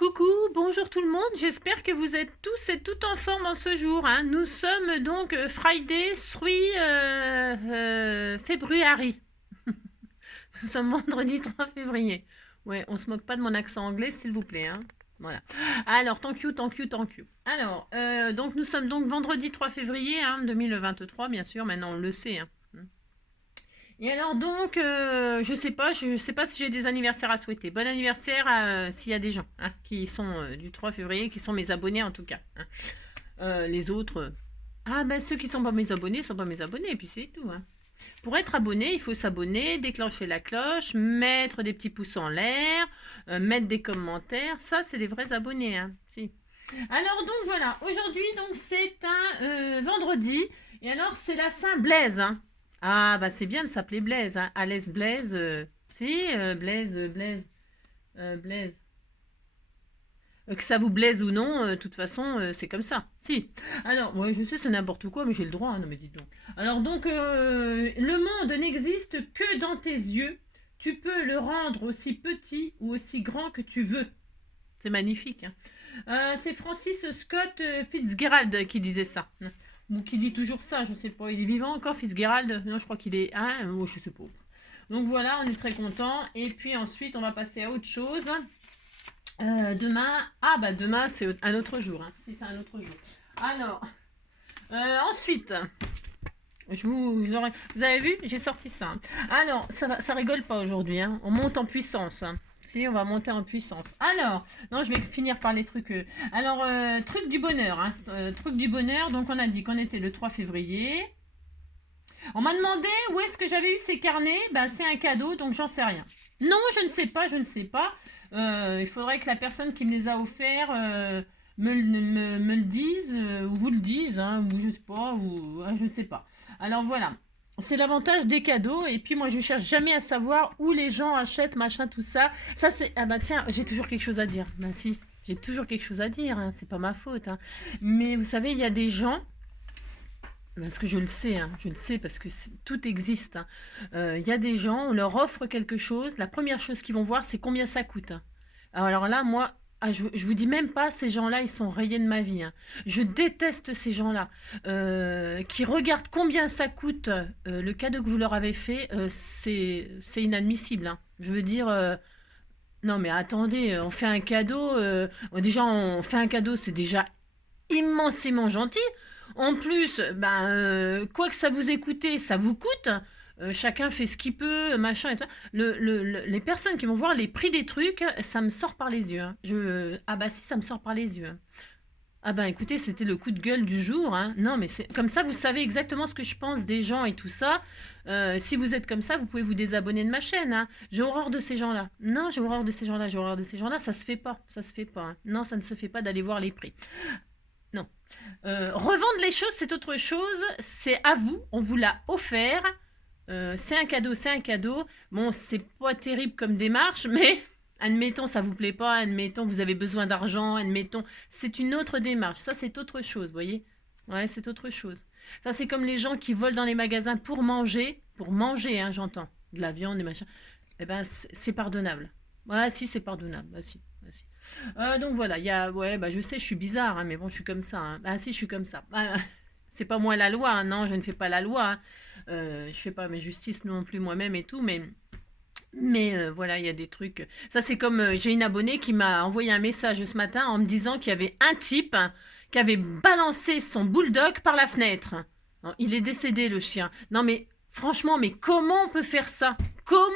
Coucou, bonjour tout le monde, j'espère que vous êtes tous et toutes en forme en ce jour. Hein. Nous sommes donc Friday 3 February. Nous sommes vendredi 3 février. Ouais, on se moque pas de mon accent anglais s'il vous plaît. Hein. Voilà. Alors, thank you, thank you, thank you. Alors, donc nous sommes donc vendredi 3 février hein, 2023, bien sûr, maintenant on le sait. Hein. Et alors donc, je sais pas si j'ai des anniversaires à souhaiter. Bon anniversaire s'il y a des gens hein, qui sont du 3 février, qui sont mes abonnés en tout cas. Hein. Les autres, ah ben ceux qui sont pas mes abonnés sont pas mes abonnés, et puis c'est tout. Hein. Pour être abonné, il faut s'abonner, déclencher la cloche, mettre des petits pouces en l'air, mettre des commentaires. Ça, c'est des vrais abonnés. Hein. Si. Alors donc voilà, aujourd'hui donc c'est un vendredi, et alors c'est la Saint-Blaise. Hein. Ah, bah c'est bien de s'appeler Blaise, hein. Alès Blaise, si, Blaise, Blaise. Que ça vous blaise ou non, de toute façon, c'est comme ça. Si. Alors, ouais, je sais, c'est n'importe quoi, mais j'ai le droit, hein, non mais dites donc. Alors donc, le monde n'existe que dans tes yeux. Tu peux le rendre aussi petit ou aussi grand que tu veux. C'est magnifique. Hein. C'est Francis Scott Fitzgerald qui disait ça. Ou qui dit toujours ça, je sais pas. Il est vivant encore, Fitzgerald? Non, je crois qu'il est... Ah, je sais pas. Donc voilà, on est très content. Et puis ensuite, on va passer à autre chose. Demain... Ah, bah demain, c'est un autre jour. Hein. Si, c'est un autre jour. Alors, ensuite... Vous avez vu? J'ai sorti ça. Hein. Alors, ça rigole pas aujourd'hui. Hein. On monte en puissance. Hein. Si, on va monter en puissance. Alors, non, je vais finir par les trucs. Alors, truc du bonheur. Hein. Truc du bonheur. Donc, on a dit qu'on était le 3 février. On m'a demandé où est-ce que j'avais eu ces carnets. Ben, c'est un cadeau, donc j'en sais rien. Non, je ne sais pas, je ne sais pas. Il faudrait que la personne qui me les a offerts me le dise, ou vous le dise, hein, ou je sais pas, ou je ne sais pas. Alors voilà. C'est l'avantage des cadeaux. Et puis moi, je cherche jamais à savoir où les gens achètent, machin, tout ça. Ça, c'est... Ah bah tiens, j'ai toujours quelque chose à dire. Ben si, j'ai toujours quelque chose à dire. Hein. C'est pas ma faute. Hein. Mais vous savez, il y a des gens... Parce que je le sais, hein, je le sais parce que tout existe. Hein. Il y a des gens, on leur offre quelque chose. La première chose qu'ils vont voir, c'est combien ça coûte. Hein. Alors là, moi, je vous dis même pas, ces gens-là, ils sont rayés de ma vie. Hein. Je déteste ces gens-là qui regardent combien ça coûte le cadeau que vous leur avez fait. C'est inadmissible. Hein. Je veux dire, non mais attendez, on fait un cadeau. Déjà, on fait un cadeau, c'est déjà immensément gentil. En plus, ben, quoi que ça vous ait coûté, ça vous coûte. Chacun fait ce qu'il peut, machin et tout. Les personnes qui vont voir les prix des trucs, ça me sort par les yeux. Hein. Ah bah si, ça me sort par les yeux. Hein. Ah bah écoutez, c'était le coup de gueule du jour. Hein. Non mais c'est comme ça, vous savez exactement ce que je pense des gens et tout ça. Si vous êtes comme ça, vous pouvez vous désabonner de ma chaîne. Hein. J'ai horreur de ces gens-là. Non, j'ai horreur de ces gens-là. J'ai horreur de ces gens-là. Ça se fait pas. Ça se fait pas. Hein. Non, ça ne se fait pas d'aller voir les prix. Non. Revendre les choses, c'est autre chose. C'est à vous. On vous l'a offert. C'est un cadeau, c'est un cadeau. Bon, c'est pas terrible comme démarche, mais admettons, ça vous plaît pas. Admettons, vous avez besoin d'argent. Admettons, c'est une autre démarche. Ça, c'est autre chose, vous voyez. Ouais, c'est autre chose. Ça, c'est comme les gens qui volent dans les magasins pour manger. Pour manger, hein, j'entends. De la viande, des machins. Eh ben, c'est pardonnable. Ouais, si, c'est pardonnable. Bah, si. Bah, si. Donc voilà, il y a, ouais, bah je sais, je suis bizarre, hein, mais bon, je suis comme ça. Hein. Ah si, je suis comme ça. Ah, c'est pas moi la loi, hein, non, je ne fais pas la loi. Hein. Je fais pas mes justices non plus moi-même et tout, mais voilà, il y a des trucs. Ça, c'est comme j'ai une abonnée qui m'a envoyé un message ce matin en me disant qu'il y avait un type qui avait balancé son bulldog par la fenêtre. Non, il est décédé, le chien. Non, mais franchement, mais comment on peut faire ça? Comment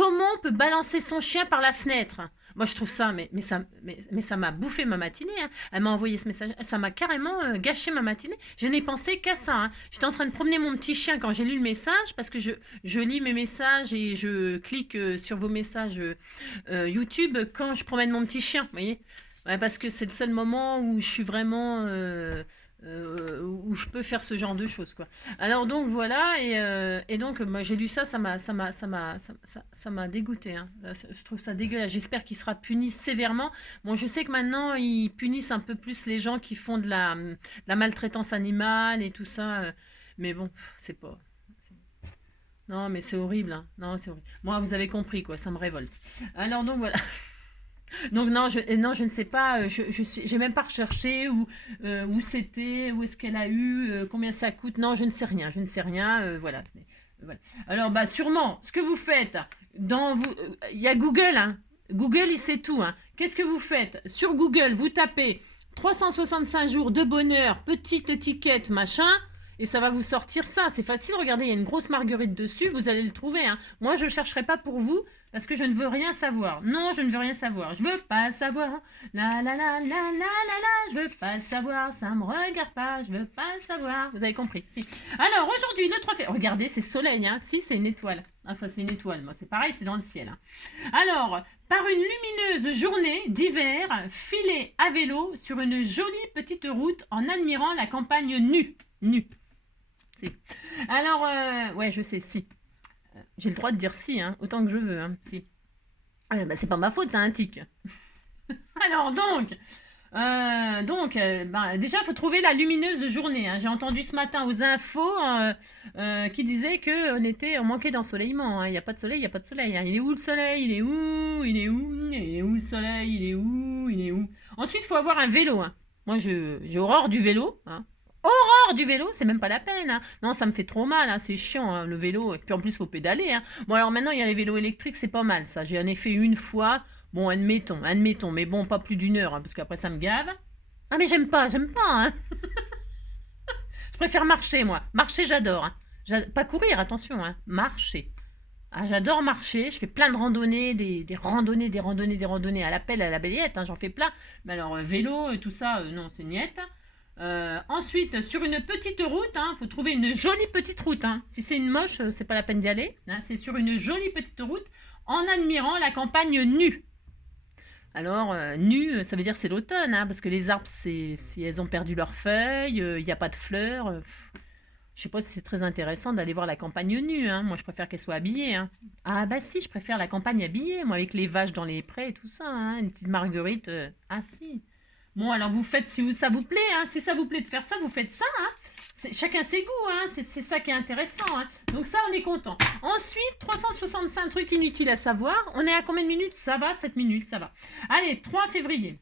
on peut balancer son chien par la fenêtre? Moi, je trouve ça, mais ça m'a bouffé ma matinée. Hein. Elle m'a envoyé ce message. Ça m'a carrément gâché ma matinée. Je n'ai pensé qu'à ça. Hein. J'étais en train de promener mon petit chien quand j'ai lu le message, parce que je lis mes messages et je clique sur vos messages YouTube quand je promène mon petit chien. Vous voyez? Ouais, parce que c'est le seul moment où je suis vraiment... où je peux faire ce genre de choses quoi. Alors donc voilà et donc moi j'ai lu ça, ça m'a dégoûté. Hein. Je trouve ça dégueulasse. J'espère qu'il sera puni sévèrement. Bon, je sais que maintenant ils punissent un peu plus les gens qui font de la maltraitance animale et tout ça, mais bon, c'est pas. Non, mais c'est horrible. Hein. Non, c'est horrible. Moi, vous avez compris quoi, ça me révolte. Alors donc voilà. Donc non, je ne sais pas, j'ai même pas recherché où c'était, où est-ce qu'elle a eu, combien ça coûte. Non, je ne sais rien, voilà. Voilà. Alors bah sûrement, ce que vous faites, il y a Google, hein. Google il sait tout, hein. Qu'est-ce que vous faites? Sur Google, vous tapez 365 jours de bonheur, petite étiquette, machin, et ça va vous sortir ça. C'est facile, regardez, il y a une grosse marguerite dessus, vous allez le trouver, hein. Moi, je ne chercherai pas pour vous, parce que je ne veux rien savoir. Non, je ne veux rien savoir. Je veux pas le savoir. La la la la la la la. Je veux pas le savoir. Ça me regarde pas. Je veux pas le savoir. Vous avez compris. Si. Alors aujourd'hui, le 3 février. Regardez, c'est soleil. Hein. Si, c'est une étoile. Enfin, c'est une étoile. Moi, c'est pareil, c'est dans le ciel. Hein. Alors, par une lumineuse journée d'hiver, filez à vélo sur une jolie petite route en admirant la campagne nue. Nue. Si. Alors, ouais, je sais, si. J'ai le droit de dire si, hein, autant que je veux, hein, si. Bah, c'est pas ma faute, c'est un tic. Alors bah, déjà, il faut trouver la lumineuse journée. Hein. J'ai entendu ce matin aux infos qui disaient on manquait d'ensoleillement. Hein. Il n'y a pas de soleil, il n'y a pas de soleil. Hein. Il est où le soleil? Il est où? Il est où? Il est où le soleil? Il est où? Il est où? Ensuite, il faut avoir un vélo. Hein. Moi, j'ai horreur du vélo. Hein. Horreur du vélo, c'est même pas la peine. Hein. Non, ça me fait trop mal, hein. C'est chiant, hein, le vélo. Et puis en plus, il faut pédaler. Hein. Bon, alors maintenant, il y a les vélos électriques, c'est pas mal ça. J'ai en effet une fois. Bon, admettons, mais bon, pas plus d'1 heure, hein, parce qu'après, ça me gave. Ah, mais j'aime pas. Hein. Je préfère marcher, moi. Marcher, j'adore. Hein. Pas courir, attention, hein. Marcher. Ah, j'adore marcher, je fais plein de randonnées, des randonnées à la pelle, à la balayette, hein, j'en fais plein. Mais alors, vélo et tout ça, non, c'est niette. Ensuite, sur une petite route, il faut trouver une jolie petite route. Hein. Si c'est une moche, c'est pas la peine d'y aller. Hein. C'est sur une jolie petite route en admirant la campagne nue. Alors, nue, ça veut dire c'est l'automne, hein, parce que les arbres, si elles ont perdu leurs feuilles, il n'y a pas de fleurs. Je sais pas si c'est très intéressant d'aller voir la campagne nue. Hein. Moi, je préfère qu'elle soit habillée. Hein. Ah bah si, je préfère la campagne habillée, moi, avec les vaches dans les prés et tout ça. Hein. Une petite marguerite. Ah si. Bon, alors vous faites si ça vous plaît. Hein. Si ça vous plaît de faire ça, vous faites ça. Hein. Chacun ses goûts. Hein. C'est ça qui est intéressant. Hein. Donc ça, on est content. Ensuite, 365 trucs inutiles à savoir. On est à combien de minutes? Ça va, 7 minutes, ça va. Allez, 3 février.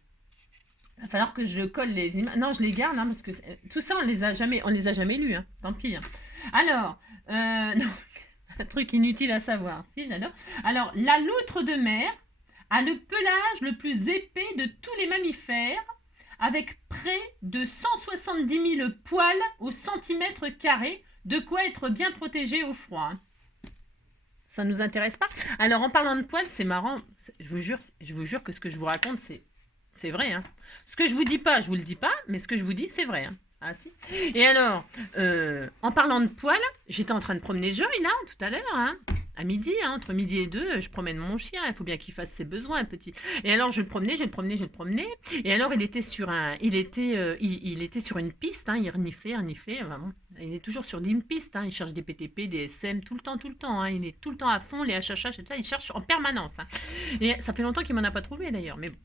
Il va falloir que je colle les images. Non, je les garde, hein, parce que tout ça, on les a jamais lus. Hein. Tant pis. Hein. Alors, non, un truc inutile à savoir. Si, j'adore. Alors, la loutre de mer a le pelage le plus épais de tous les mammifères, avec près de 170 000 poils au centimètre carré, de quoi être bien protégé au froid. Hein. Ça ne nous intéresse pas. Alors, en parlant de poils, c'est marrant. Je vous jure que ce que je vous raconte, c'est vrai. Hein. Ce que je vous dis pas, je vous le dis pas, mais ce que je vous dis, c'est vrai. Hein. Ah si. Et alors, en parlant de poils, j'étais en train de promener Joy là, tout à l'heure, hein, à midi, hein, entre midi et 2, je promène mon chien, il faut bien qu'il fasse ses besoins, petit. Et alors, je le promenais, et alors il était sur une piste, hein, il reniflait, vraiment. Il est toujours sur une piste, hein, il cherche des PTP, des SM, tout le temps, hein, il est tout le temps à fond, les HHH et tout ça, il cherche en permanence. Hein. Et ça fait longtemps qu'il m'en a pas trouvé d'ailleurs, mais bon.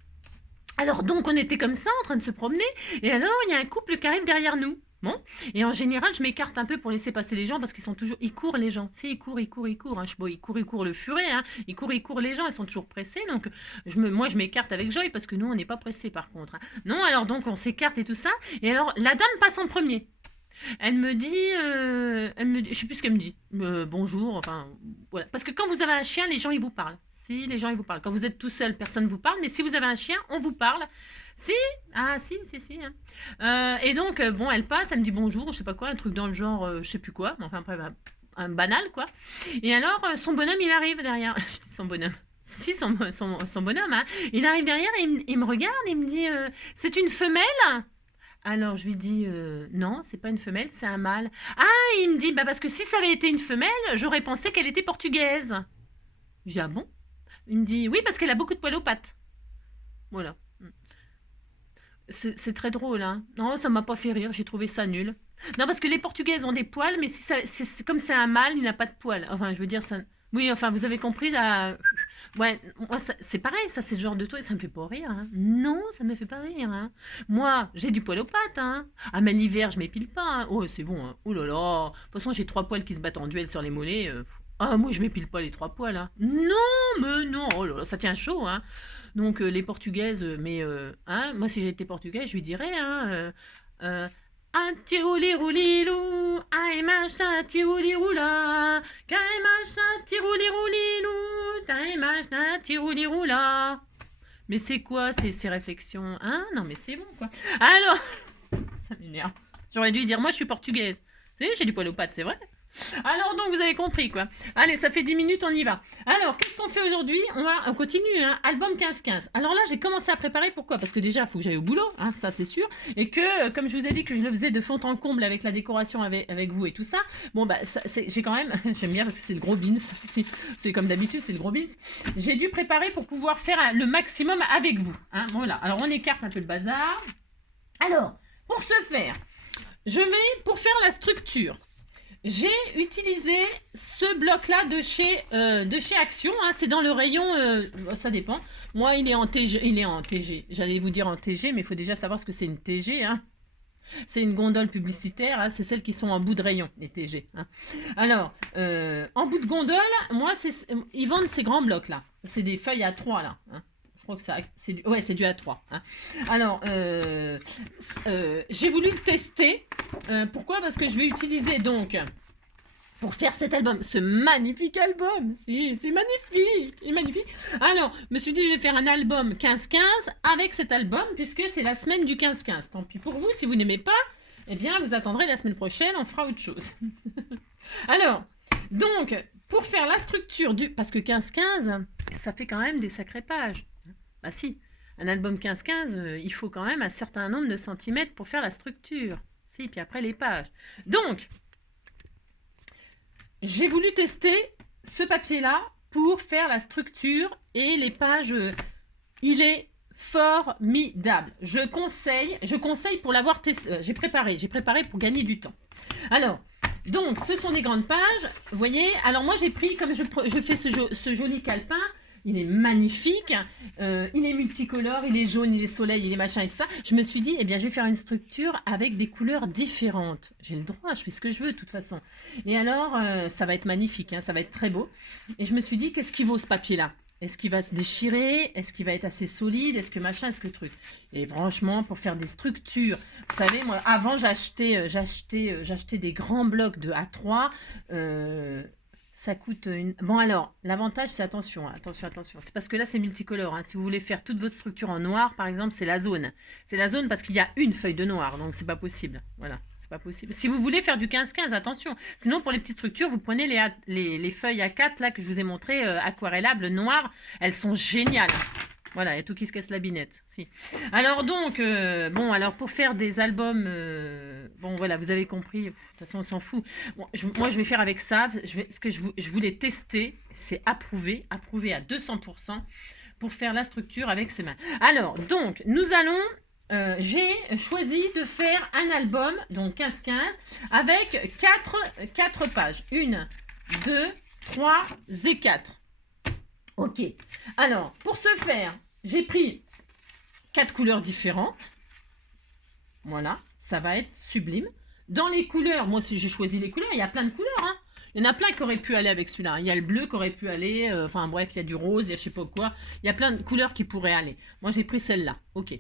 Alors donc on était comme ça en train de se promener et alors il y a un couple qui arrive derrière nous. Bon, et en général je m'écarte un peu pour laisser passer les gens parce qu'ils sont toujours, ils courent les gens, si ils courent, hein. Bon, ils courent le furet, hein. Ils courent les gens, ils sont toujours pressés donc moi je m'écarte avec Joy parce que nous on n'est pas pressés par contre. Hein. Non alors donc on s'écarte et tout ça et alors la dame passe en premier. Elle me dit, je sais plus ce qu'elle me dit, bonjour, enfin, voilà. Parce que quand vous avez un chien, les gens, ils vous parlent. Si, les gens, ils vous parlent. Quand vous êtes tout seul, personne ne vous parle, mais si vous avez un chien, on vous parle. Si, ah, si. Hein. Et donc, bon, elle passe, elle me dit bonjour, je sais pas quoi, un truc dans le genre, je sais plus quoi, enfin, après, un banal, quoi. Et alors, son bonhomme, il arrive derrière. Je dis son bonhomme. Si, son bonhomme, hein. Il arrive derrière et il me regarde, et il me dit, c'est une femelle? Alors je lui dis non, c'est pas une femelle, c'est un mâle. Ah, il me dit bah parce que si ça avait été une femelle, j'aurais pensé qu'elle était portugaise. Je dis ah bon? Il me dit oui parce qu'elle a beaucoup de poils aux pattes. Voilà. C'est très drôle, hein. Non, ça m'a pas fait rire, j'ai trouvé ça nul. Non, parce que les portugaises ont des poils, mais si ça, comme c'est un mâle, il n'a pas de poils. Enfin, je veux dire, ça. Oui, enfin, vous avez compris, là. Ouais, moi, c'est pareil, ça, c'est le genre de truc, ça me fait pas rire. Hein. Non, ça me fait pas rire. Hein. Moi, j'ai du poil aux pattes. Hein. Ah, mais l'hiver, je m'épile pas. Hein. Oh, c'est bon. Hein. Oh là là. De toute façon, j'ai 3 poils qui se battent en duel sur les mollets. Ah, moi, je m'épile pas les 3 poils, hein. Non, mais non. Oh là là, ça tient chaud, hein. Donc, les Portugaises, hein, moi, si j'étais portugaise, je lui dirais, hein, un tirouli-rouli-lou, aïe machin, tirouli-roula, qu'aïe machin, tirouli-rouli-lou, t'aïe machin, tirouli-roula. Mais c'est quoi ces réflexions? Hein? Non, mais c'est bon, quoi. Alors, ça m'énerve. J'aurais dû dire, moi, je suis portugaise. Vous savez, j'ai du poil aux pattes, c'est vrai. Alors, donc, vous avez compris, quoi. Allez, ça fait 10 minutes, on y va. Alors, qu'est-ce qu'on fait aujourd'hui? On continue, hein. Album 15-15. Alors là, j'ai commencé à préparer. Pourquoi? Parce que déjà, il faut que j'aille au boulot, hein, ça, c'est sûr. Et que, comme je vous ai dit que je le faisais de fond en comble avec la décoration avec vous et tout ça, bon, bah, j'ai quand même... J'aime bien parce que c'est le gros beans. C'est comme d'habitude, c'est le gros beans. J'ai dû préparer pour pouvoir faire le maximum avec vous. Hein, voilà. Alors, on écarte un peu le bazar. Alors, pour ce faire, je vais, pour faire la structure... J'ai utilisé ce bloc-là de chez Action. Hein, c'est dans le rayon, ça dépend. Moi, il est en TG. J'allais vous dire en TG, mais il faut déjà savoir ce que c'est une TG. Hein. C'est une gondole publicitaire. Hein, c'est celles qui sont en bout de rayon, les TG. Hein. Alors, en bout de gondole, moi, ils vendent ces grands blocs-là. C'est des feuilles à 3 là. Hein. Je crois que c'est du A3. Hein. Alors, j'ai voulu le tester. Pourquoi? Parce que je vais utiliser donc, pour faire cet album, ce magnifique album. Si, c'est magnifique. C'est magnifique. Alors, je me suis dit, je vais faire un album 15-15 avec cet album, puisque c'est la semaine du 15-15. Tant pis pour vous, si vous n'aimez pas, eh bien, vous attendrez la semaine prochaine, on fera autre chose. Alors, donc, pour faire la structure du... Parce que 15-15, ça fait quand même des sacrées pages. Bah si, un album 15-15, il faut quand même un certain nombre de centimètres pour faire la structure. Si, puis après les pages. Donc, j'ai voulu tester ce papier-là pour faire la structure et les pages. Il est formidable. Je conseille pour l'avoir testé. J'ai préparé pour gagner du temps. Alors, donc, ce sont des grandes pages. Vous voyez, alors moi j'ai pris, comme je fais ce joli calepin. Il est magnifique, il est multicolore, il est jaune, il est soleil, il est machin et tout ça. Je me suis dit, eh bien, je vais faire une structure avec des couleurs différentes. J'ai le droit, je fais ce que je veux de toute façon. Et alors, ça va être magnifique, hein, ça va être très beau. Et je me suis dit, qu'est-ce qui vaut ce papier-là? Est-ce qu'il va se déchirer? Est-ce qu'il va être assez solide? Est-ce que machin? Est-ce que truc? Et franchement, pour faire des structures, vous savez, moi, avant, j'achetais des grands blocs de A3. Ça coûte une... Bon alors, l'avantage c'est attention. C'est parce que là c'est multicolore. Hein. Si vous voulez faire toute votre structure en noir, par exemple, c'est la zone. C'est la zone parce qu'il y a une feuille de noir, donc c'est pas possible. Voilà, c'est pas possible. Si vous voulez faire du 15-15, attention. Sinon, pour les petites structures, vous prenez les feuilles A4 là que je vous ai montré, aquarellables, noires. Elles sont géniales. Voilà, il y a tout qui se casse la binette. Si. Alors donc, bon, alors pour faire des albums, bon voilà, vous avez compris, de toute façon on s'en fout. Bon, moi je vais faire avec ça, ce que je voulais tester, c'est approuvé à 200% pour faire la structure avec ses mains. Alors, donc, nous allons, j'ai choisi de faire un album, donc 15-15, avec 4 pages. 1, 2, 3 et 4. Ok, alors pour ce faire, j'ai pris 4 couleurs différentes. Voilà, ça va être sublime. Dans les couleurs, moi si j'ai choisi les couleurs, il y a plein de couleurs. Hein. Il y en a plein qui auraient pu aller avec celui-là. Il y a le bleu qui aurait pu aller, enfin bref, il y a du rose, il y a je sais pas quoi. Il y a plein de couleurs qui pourraient aller. Moi j'ai pris celle-là, ok.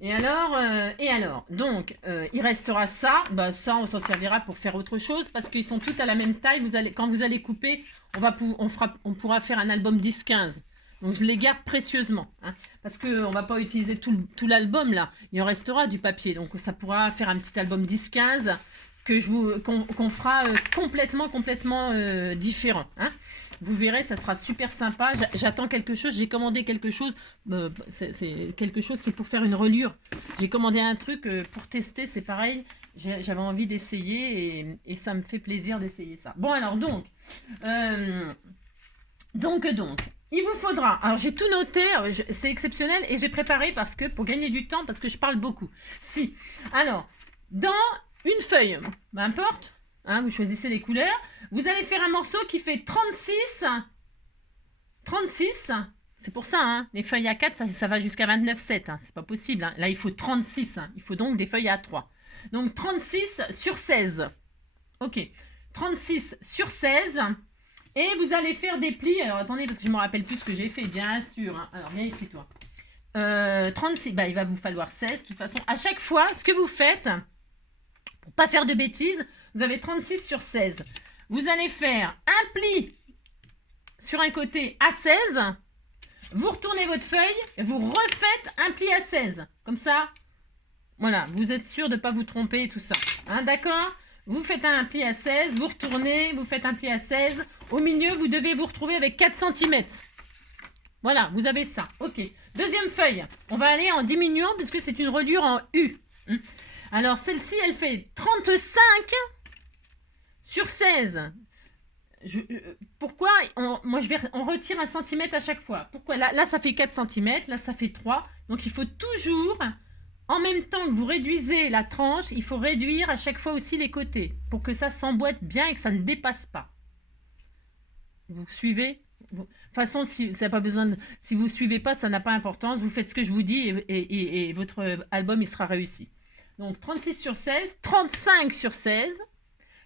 Et alors, donc, il restera ça. Bah, ça, on s'en servira pour faire autre chose parce qu'ils sont tous à la même taille. Quand vous allez couper, on pourra faire un album 10-15. Donc, je les garde précieusement. Hein, parce qu'on ne va pas utiliser tout l'album là. Il en restera du papier. Donc, ça pourra faire un petit album 10-15 qu'on fera complètement différent. Hein. Vous verrez, ça sera super sympa. J'attends quelque chose. J'ai commandé quelque chose. C'est pour faire une reliure. J'ai commandé un truc pour tester. C'est pareil. J'avais envie d'essayer et ça me fait plaisir d'essayer ça. Bon, alors donc, il vous faudra. Alors, j'ai tout noté. C'est exceptionnel et j'ai préparé pour gagner du temps, parce que je parle beaucoup. Si. Alors, dans une feuille, peu importe. Hein, vous choisissez les couleurs. Vous allez faire un morceau qui fait 36. C'est pour ça, hein, les feuilles A4, ça va jusqu'à 29,7. Hein, c'est pas possible. Hein. Là, il faut 36. Hein, il faut donc des feuilles A3. Donc, 36 sur 16. Ok. 36 sur 16. Et vous allez faire des plis. Alors, attendez, parce que je me rappelle plus ce que j'ai fait, bien sûr. Hein. Alors, viens ici, toi. 36, bah, il va vous falloir 16. De toute façon, à chaque fois, ce que vous faites, pour pas faire de bêtises, vous avez 36 sur 16. Vous allez faire un pli sur un côté à 16. Vous retournez votre feuille, et vous refaites un pli à 16. Comme ça, voilà, vous êtes sûr de ne pas vous tromper et tout ça. Hein, d'accord? Vous faites un pli à 16, vous retournez, vous faites un pli à 16. Au milieu, vous devez vous retrouver avec 4 cm. Voilà, vous avez ça. Ok. Deuxième feuille. On va aller en diminuant puisque c'est une reliure en U. Alors, celle-ci, elle fait 35 sur 16. Pourquoi on retire 1 cm à chaque fois. Pourquoi là, ça fait 4 cm, là, ça fait 3. Donc, il faut toujours, en même temps que vous réduisez la tranche, il faut réduire à chaque fois aussi les côtés pour que ça s'emboîte bien et que ça ne dépasse pas. Vous suivez? De toute façon, si vous ne suivez pas, ça n'a pas d'importance. Vous faites ce que je vous dis et votre album, il sera réussi. Donc, 36 sur 16, 35 sur 16,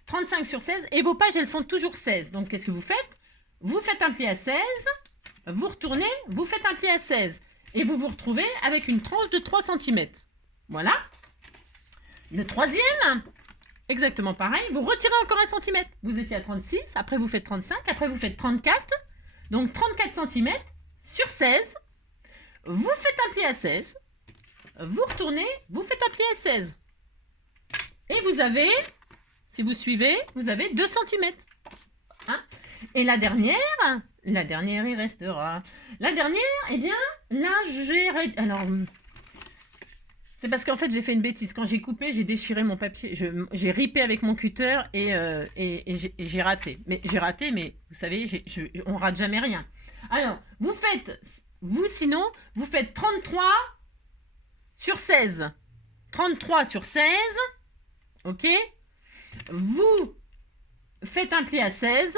35 sur 16. Et vos pages, elles font toujours 16. Donc, qu'est-ce que vous faites? Vous faites un pli à 16, vous retournez, vous faites un pli à 16. Et vous vous retrouvez avec une tranche de 3 cm. Voilà. Le troisième, exactement pareil. Vous retirez encore 1 cm. Vous étiez à 36, après vous faites 35, après vous faites 34. Donc 34 cm sur 16. Vous faites un pli à 16. Vous retournez, vous faites un pli à 16. Et vous avez, si vous suivez, vous avez 2 cm. Hein? Et la dernière, il restera. La dernière, eh bien, là, alors, c'est parce qu'en fait, j'ai fait une bêtise. Quand j'ai coupé, j'ai déchiré mon papier. J'ai ripé avec mon cutter et j'ai raté. Mais vous savez, on rate jamais rien. Alors, sinon, vous faites 33 sur 16. 33 sur 16. OK? Vous faites un pli à 16.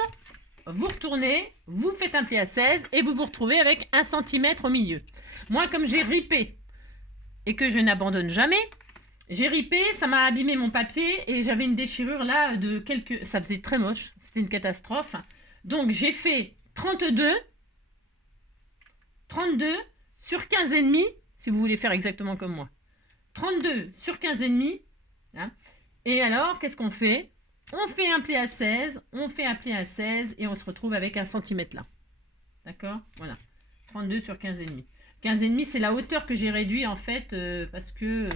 Vous retournez, vous faites un pli à 16 et vous vous retrouvez avec 1 cm au milieu. Moi, comme j'ai ripé et que je n'abandonne jamais, j'ai ripé, ça m'a abîmé mon papier et j'avais une déchirure là de quelques... Ça faisait très moche, c'était une catastrophe. Donc, j'ai fait 32 sur 15,5, si vous voulez faire exactement comme moi. 32 sur 15,5. Hein. Et alors, qu'est-ce qu'on fait? On fait un pli à 16, on fait un pli à 16 et on se retrouve avec 1 cm là. D'accord? Voilà. 32 sur 15,5. 15,5, c'est la hauteur que j'ai réduit en fait parce que...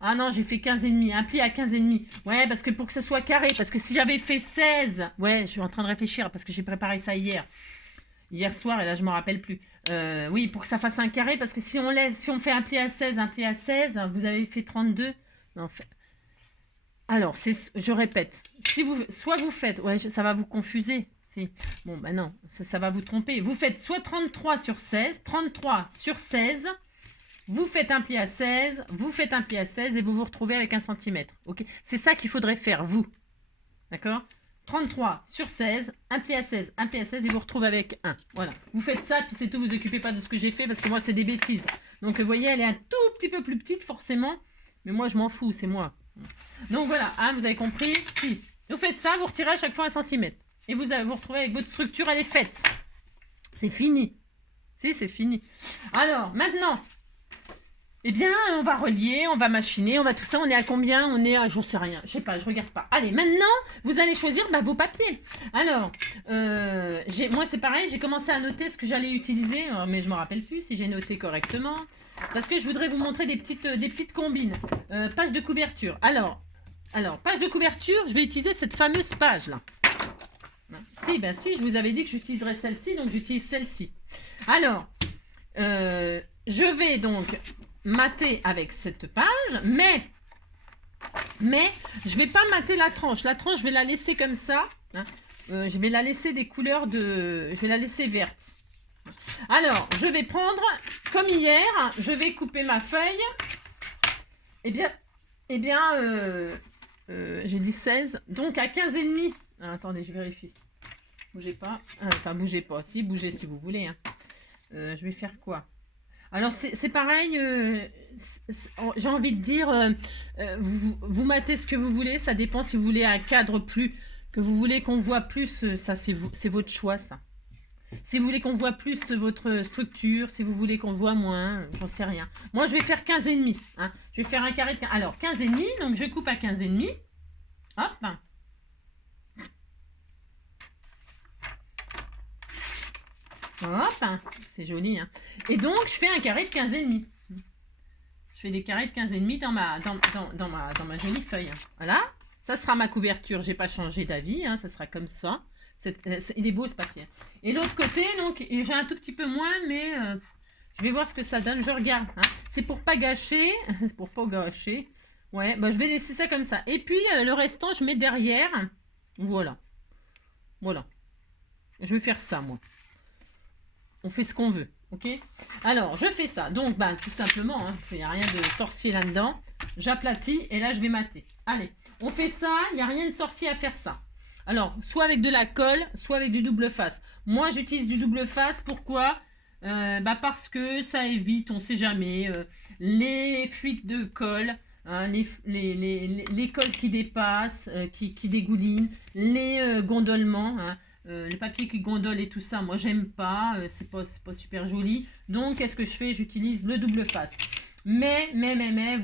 Ah non, j'ai fait 15,5, un pli à 15,5. Ouais, parce que pour que ce soit carré, parce que si j'avais fait 16... Ouais, je suis en train de réfléchir parce que j'ai préparé ça hier soir et là je m'en rappelle plus. Oui, pour que ça fasse un carré, parce que si on fait un pli à 16, vous avez fait 32. Non, en fait... Alors, je répète, soit vous faites, ouais, ça va vous confuser. Si. Bon, ben non, ça va vous tromper. Vous faites soit 33 sur 16, 33 sur 16, vous faites un pli à 16, vous faites un pli à 16 et vous vous retrouvez avec 1 cm. Okay, c'est ça qu'il faudrait faire, vous. D'accord? 33 sur 16, un pli à 16, un pli à 16 et vous retrouvez avec 1. Voilà. Vous faites ça, puis c'est tout, vous occupez pas de ce que j'ai fait parce que moi, c'est des bêtises. Donc, vous voyez, elle est un tout petit peu plus petite, forcément. Mais moi, je m'en fous, c'est moi. Donc voilà, hein, vous avez compris? Si. Vous faites ça, vous retirez à chaque fois 1 cm. Et vous retrouvez avec votre structure, elle est faite. C'est fini. Si, c'est fini. Alors, maintenant, eh bien, on va relier, on va machiner, on va tout ça. On est à combien? On est à, j'en sais rien, je sais pas, je regarde pas. Allez, maintenant, vous allez choisir vos papiers. Alors, moi, c'est pareil, j'ai commencé à noter ce que j'allais utiliser, mais je me rappelle plus si j'ai noté correctement. Parce que je voudrais vous montrer des petites combines. Page de couverture. Alors, page de couverture, je vais utiliser cette fameuse page-là. Si, je vous avais dit que j'utiliserais celle-ci, donc j'utilise celle-ci. Alors, je vais donc mater avec cette page, mais je vais pas mater la tranche. La tranche, je vais la laisser comme ça. Hein. Je vais la laisser des couleurs de... Je vais la laisser verte. Alors, je vais prendre, comme hier, je vais couper ma feuille. Eh bien, j'ai dit 16, donc à 15,5. Ah, attendez, je vérifie. Bougez pas. Enfin, bougez pas. Si, bougez si vous voulez. Hein. Je vais faire quoi? Alors, c'est pareil. J'ai envie de dire, vous matez ce que vous voulez. Ça dépend si vous voulez un cadre plus que vous voulez qu'on voit plus, ça c'est votre choix ça. Si vous voulez qu'on voit plus votre structure, si vous voulez qu'on voit moins, j'en sais rien. Moi je vais faire 15,5. Hein. Je vais faire un carré de 15. Alors 15,5, donc je coupe à 15,5. Hop. Hop, c'est joli. Hein. Et donc je fais un carré de 15,5. Je fais des carrés de 15,5 dans ma jolie feuille. Voilà, ça sera ma couverture. J'ai pas changé d'avis, hein. Ça sera comme ça. Il est beau ce papier. Et l'autre côté, donc, j'ai un tout petit peu moins, mais je vais voir ce que ça donne. Je regarde. Hein. C'est pour pas gâcher. C'est pour pas gâcher. Ouais, bah, je vais laisser ça comme ça. Et puis, le restant, je mets derrière. Voilà. Voilà. Je vais faire ça, moi. On fait ce qu'on veut. Ok? Alors, je fais ça. Donc, bah, tout simplement, hein, il n'y a rien de sorcier là-dedans. J'aplatis et là, je vais mater. Allez, on fait ça. Il n'y a rien de sorcier à faire ça. Alors, soit avec de la colle, soit avec du double face. Moi, j'utilise du double face. Pourquoi? Parce que ça évite, on ne sait jamais, les fuites de colle, hein, les colles qui dépassent, qui dégoulinent, les gondolements, hein, le papier qui gondole et tout ça. Moi, j'aime pas, c'est pas super joli. Donc, qu'est-ce que je fais? J'utilise le double face. Mais,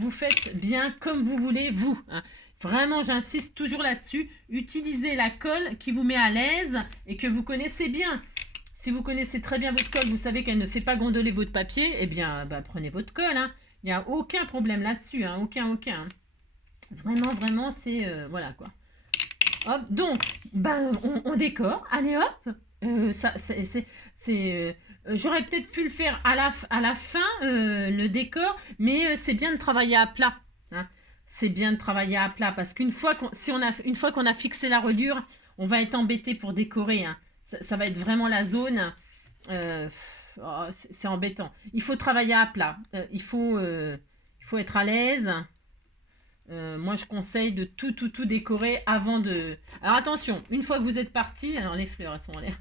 vous faites bien comme vous voulez, vous. Hein. Vraiment, j'insiste toujours là-dessus. Utilisez la colle qui vous met à l'aise et que vous connaissez bien. Si vous connaissez très bien votre colle, vous savez qu'elle ne fait pas gondoler votre papier, eh bien, prenez votre colle. Hein. Il n'y a aucun problème là-dessus. Hein. Aucun. Hein. Vraiment, c'est... voilà, quoi. Hop, donc, on décore. Allez, hop. J'aurais peut-être pu le faire à la fin, le décor, mais c'est bien de travailler à plat. Hein. C'est bien de travailler à plat parce qu'une fois qu'on a fixé la reliure, on va être embêté pour décorer. Hein. Ça va être vraiment la zone. C'est embêtant. Il faut travailler à plat. Il faut être à l'aise. Moi, je conseille de tout décorer avant de... Alors attention, une fois que vous êtes parti, alors les fleurs, elles sont en l'air.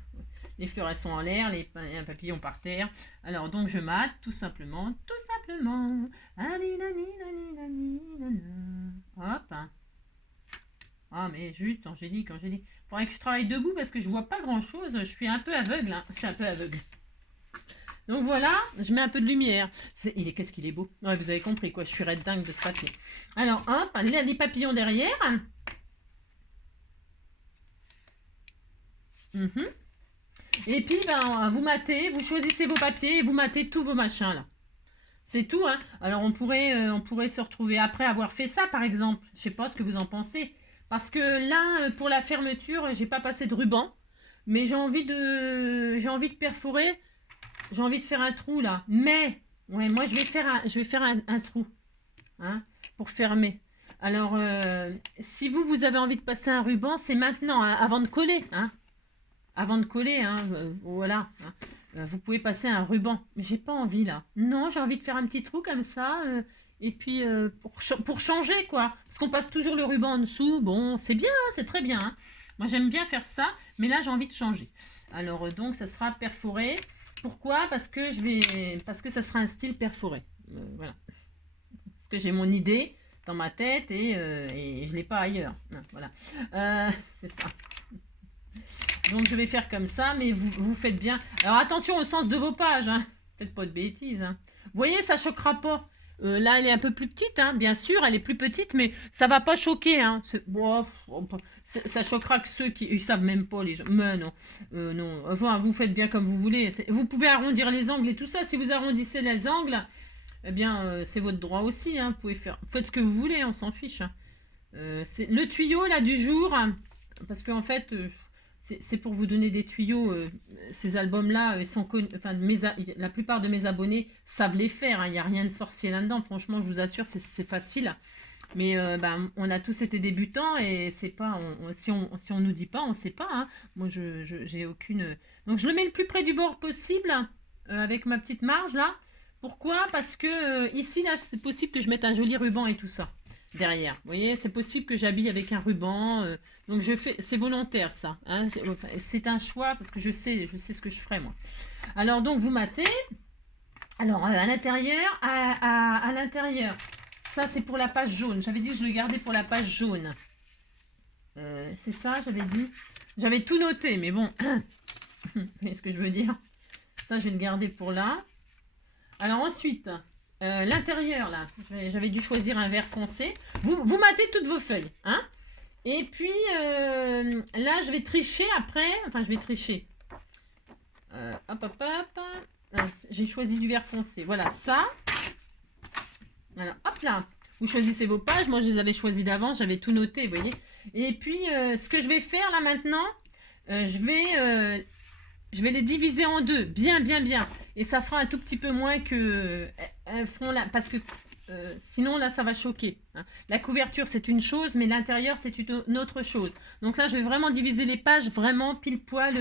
Les fleurs, elles sont en l'air, les papillons par terre. Alors, donc, je mate, tout simplement. Hop. Ah, mais juste, Angélique. Faudrait que je travaille debout parce que je vois pas grand-chose. Je suis un peu aveugle. Hein. Donc, voilà, je mets un peu de lumière. Qu'est-ce qu'il est beau. Ouais, vous avez compris, quoi. Je suis red dingue de ce papier. Alors, hop, les papillons derrière. Et puis, vous matez, vous choisissez vos papiers et vous matez tous vos machins, là. C'est tout, hein. Alors, on pourrait se retrouver après avoir fait ça, par exemple. Je sais pas ce que vous en pensez. Parce que là, pour la fermeture, j'ai pas passé de ruban. Mais j'ai envie de perforer. J'ai envie de faire un trou, là. Mais, ouais, moi, je vais faire un trou. Hein, pour fermer. Alors, si vous avez envie de passer un ruban, c'est maintenant, hein, avant de coller, hein. Avant de coller, hein, voilà. Hein. Vous pouvez passer un ruban. Mais j'ai pas envie là. Non, j'ai envie de faire un petit trou comme ça. Et puis pour changer quoi. Parce qu'on passe toujours le ruban en dessous. Bon, c'est bien, hein, c'est très bien. Hein. Moi j'aime bien faire ça. Mais là j'ai envie de changer. Alors donc ça sera perforé. Pourquoi? Parce que ça sera un style perforé. Voilà. Parce que j'ai mon idée dans ma tête et je ne l'ai pas ailleurs. Voilà. C'est ça. Donc je vais faire comme ça, mais vous faites bien. Alors attention au sens de vos pages, hein. Faites pas de bêtises. Hein. Vous voyez, ça choquera pas. Là, elle est un peu plus petite, hein. Bien sûr, elle est plus petite, mais ça va pas choquer. Hein. Ça choquera que ceux qui ne savent même pas, les gens. Mais non, non. Enfin, vous faites bien comme vous voulez. Vous pouvez arrondir les angles et tout ça. Si vous arrondissez les angles, eh bien, c'est votre droit aussi. Hein. Vous pouvez faites ce que vous voulez, on s'en fiche. Hein. C'est le tuyau là du jour, hein, parce qu'en fait... c'est pour vous donner des tuyaux. Ces albums-là, sont connus. Enfin, la plupart de mes abonnés savent les faire. Il n'y a rien de sorcier là-dedans. Franchement, je vous assure, c'est facile. Mais on a tous été débutants et c'est pas. Si on nous dit pas, on sait pas. Hein. Moi, j'ai aucune. Donc, je le mets le plus près du bord possible avec ma petite marge là. Pourquoi? Parce que ici, là, c'est possible que je mette un joli ruban et tout ça. Derrière, vous voyez, c'est possible que j'habille avec un ruban, donc c'est volontaire ça, hein, c'est un choix parce que je sais ce que je ferai moi. Alors donc vous matez, alors à l'intérieur, à l'intérieur, ça c'est pour la page jaune, j'avais dit que je le gardais pour la page jaune. C'est ça, j'avais dit. J'avais tout noté, mais bon. Vous voyez ce que je veux dire? Ça, je vais le garder pour là. Alors ensuite, l'intérieur, là, j'avais dû choisir un vert foncé. Vous matez toutes vos feuilles, hein? Et puis, là, je vais tricher après. Enfin, je vais tricher. Hop, hop, hop. J'ai choisi du vert foncé. Voilà, ça. Voilà, hop là. Vous choisissez vos pages. Moi, je les avais choisies d'avance. J'avais tout noté, vous voyez. Et puis, ce que je vais faire là maintenant, je vais les diviser en deux. Bien, bien, bien. Et ça fera un tout petit peu moins que... elles feront là, parce que sinon, là, ça va choquer. Hein. La couverture, c'est une chose, mais l'intérieur, c'est une autre chose. Donc là, je vais vraiment diviser les pages vraiment pile poil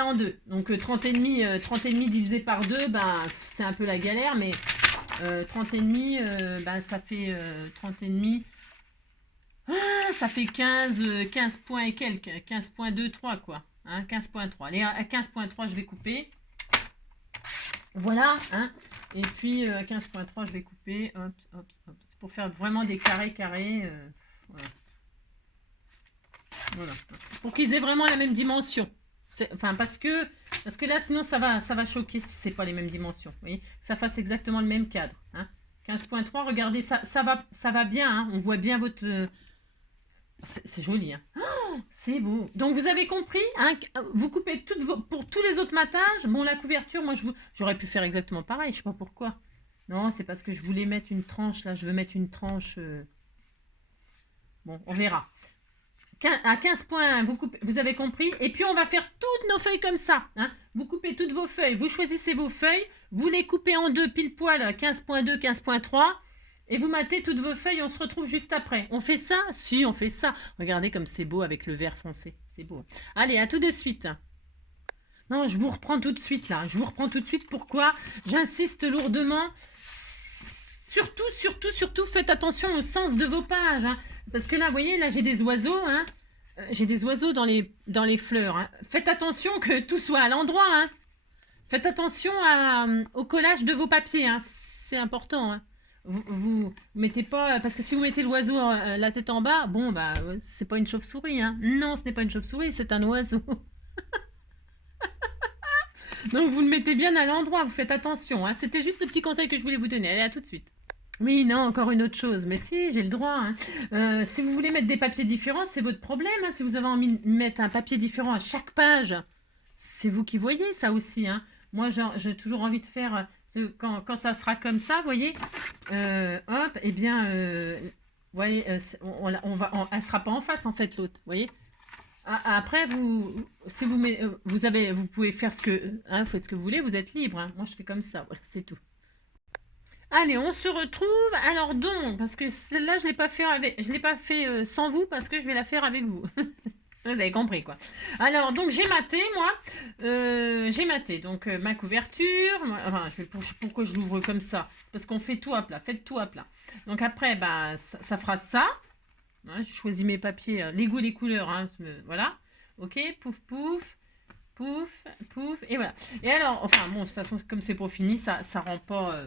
en deux. Donc 30 et demi divisé par 2, ben, c'est un peu la galère, mais 30 et demi, ben, ça fait 30 et demi. Ah, ça fait 15 points et quelques. 15,23 quoi. Hein, 15,3. Allez, à 15,3, je vais couper. Voilà. Hein. Et puis, à 15,3, je vais couper. Hop, hop, hop. C'est pour faire vraiment des carrés. Voilà. Voilà. Pour qu'ils aient vraiment la même dimension. Enfin, parce que là, sinon, ça va choquer si c'est pas les mêmes dimensions. Vous voyez, que ça fasse exactement le même cadre. Hein. 15,3, regardez, ça va bien. Hein. On voit bien votre... c'est joli. Hein. Oh, c'est beau. Donc, vous avez compris. Hein, vous coupez pour tous les autres matages. Bon, la couverture, moi, j'aurais pu faire exactement pareil. Je sais pas pourquoi. Non, c'est parce que je voulais mettre une tranche. Là, je veux mettre une tranche... Bon, on verra. À 15 points, vous avez compris. Et puis, on va faire toutes nos feuilles comme ça. Hein. Vous coupez toutes vos feuilles. Vous choisissez vos feuilles. Vous les coupez en deux pile poil, 15,2, 15,3. Et vous matez toutes vos feuilles. On se retrouve juste après. On fait ça? Si, on fait ça. Regardez comme c'est beau avec le vert foncé. C'est beau. Allez, à tout de suite. Non, je vous reprends tout de suite, là. Je vous reprends tout de suite. Pourquoi? J'insiste lourdement. Surtout, faites attention au sens de vos pages. Hein. Parce que là, vous voyez, là, j'ai des oiseaux. Hein. J'ai des oiseaux dans les fleurs. Hein. Faites attention que tout soit à l'endroit. Hein. Faites attention au collage de vos papiers. Hein. C'est important. Hein. Vous mettez pas... Parce que si vous mettez l'oiseau la tête en bas, bon, bah, c'est pas une chauve-souris. Hein. Non, ce n'est pas une chauve-souris, c'est un oiseau. Donc, vous le mettez bien à l'endroit. Vous faites attention. Hein. C'était juste le petit conseil que je voulais vous donner. Allez, à tout de suite. Oui, non, encore une autre chose. Mais si, j'ai le droit. Hein. Si vous voulez mettre des papiers différents, c'est votre problème. Hein. Si vous avez envie de mettre un papier différent à chaque page, c'est vous qui voyez ça aussi. Hein. Moi, j'ai toujours envie de faire... Quand ça sera comme ça, vous voyez, hop, eh bien, vous voyez, elle ne sera pas en face, en fait, l'autre. Vous voyez. Après, si vous pouvez faire faites ce que vous voulez, vous êtes libre. Hein. Moi, je fais comme ça. Voilà, c'est tout. Allez, on se retrouve. Alors donc, parce que celle-là, je l'ai pas fait sans vous, parce que je vais la faire avec vous. Vous avez compris, quoi. Alors, donc, j'ai maté, moi. J'ai maté, donc, ma couverture. Enfin, pourquoi je l'ouvre comme ça? Parce qu'on fait tout à plat. Faites tout à plat. Donc, après, bah, ça fera ça. Hein, j'ai choisi mes papiers, les goûts, les couleurs. Hein, voilà. Ok, pouf, pouf. Pouf, pouf. Et voilà. Et alors, enfin, bon, de toute façon, comme c'est pas fini, ça rend pas...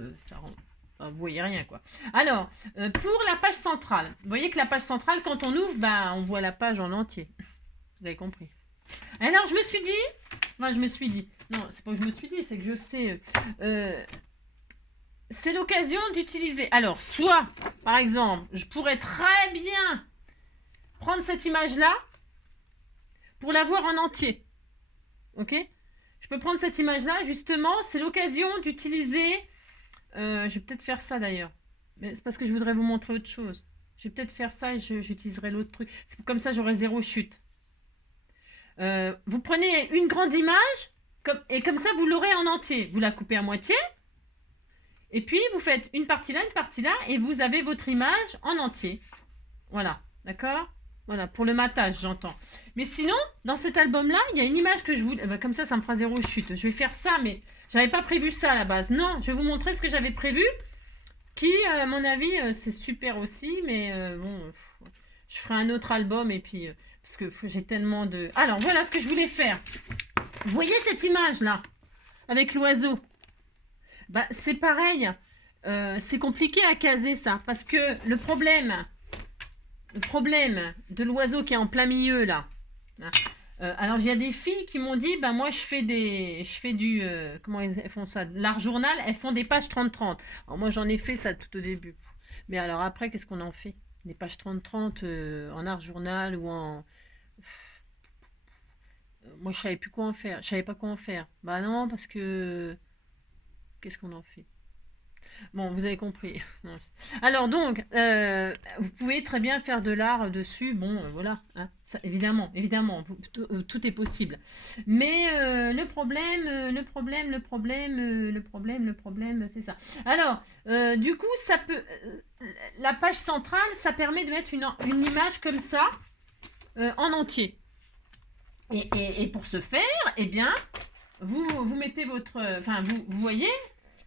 vous voyez rien, quoi. Alors, pour la page centrale. Vous voyez que la page centrale, quand on ouvre, bah, on voit la page en entier. Vous avez compris. Alors, je me suis dit... Non, c'est pas que je me suis dit, c'est que je sais... c'est l'occasion d'utiliser... Alors, soit, par exemple, je pourrais très bien prendre cette image-là pour la voir en entier. Ok? Je peux prendre cette image-là, justement, c'est l'occasion d'utiliser... je vais peut-être faire ça, d'ailleurs. Mais c'est parce que je voudrais vous montrer autre chose. Je vais peut-être faire ça et j'utiliserai l'autre truc. Comme ça, j'aurai 0 chute. Vous prenez une grande image et comme ça, vous l'aurez en entier. Vous la coupez à moitié. Et puis, vous faites une partie là et vous avez votre image en entier. Voilà, d'accord? Voilà, pour le matage, j'entends. Mais sinon, dans cet album-là, il y a une image que je voulais... comme ça, ça me fera 0 chute. Je vais faire ça, mais j'avais pas prévu ça à la base. Non, je vais vous montrer ce que j'avais prévu. Qui, à mon avis, c'est super aussi. Mais bon, je ferai un autre album et puis... parce que j'ai tellement de... Alors, voilà ce que je voulais faire. Vous voyez cette image-là? Avec l'oiseau. Bah, c'est pareil. C'est compliqué à caser, ça. Parce que le problème... le problème de l'oiseau qui est en plein milieu là. Hein. Alors il y a des filles qui m'ont dit, bah moi je fais du, comment elles font ça, de l'art journal, elles font des pages 30-30. Alors moi j'en ai fait ça tout au début. Mais alors après, qu'est-ce qu'on en fait? Des pages 30-30 en art journal ou en... Moi je savais plus quoi en faire, je savais pas quoi en faire. Bah non, parce que... Qu'est-ce qu'on en fait? Bon, vous avez compris. Alors donc, vous pouvez très bien faire de l'art dessus. Bon, voilà, hein, ça, évidemment, évidemment, tout est possible. Mais le problème, c'est ça. Alors, du coup, ça peut, la page centrale, ça permet de mettre une image comme ça en entier. Et pour ce faire, eh bien, vous mettez votre, enfin, vous voyez.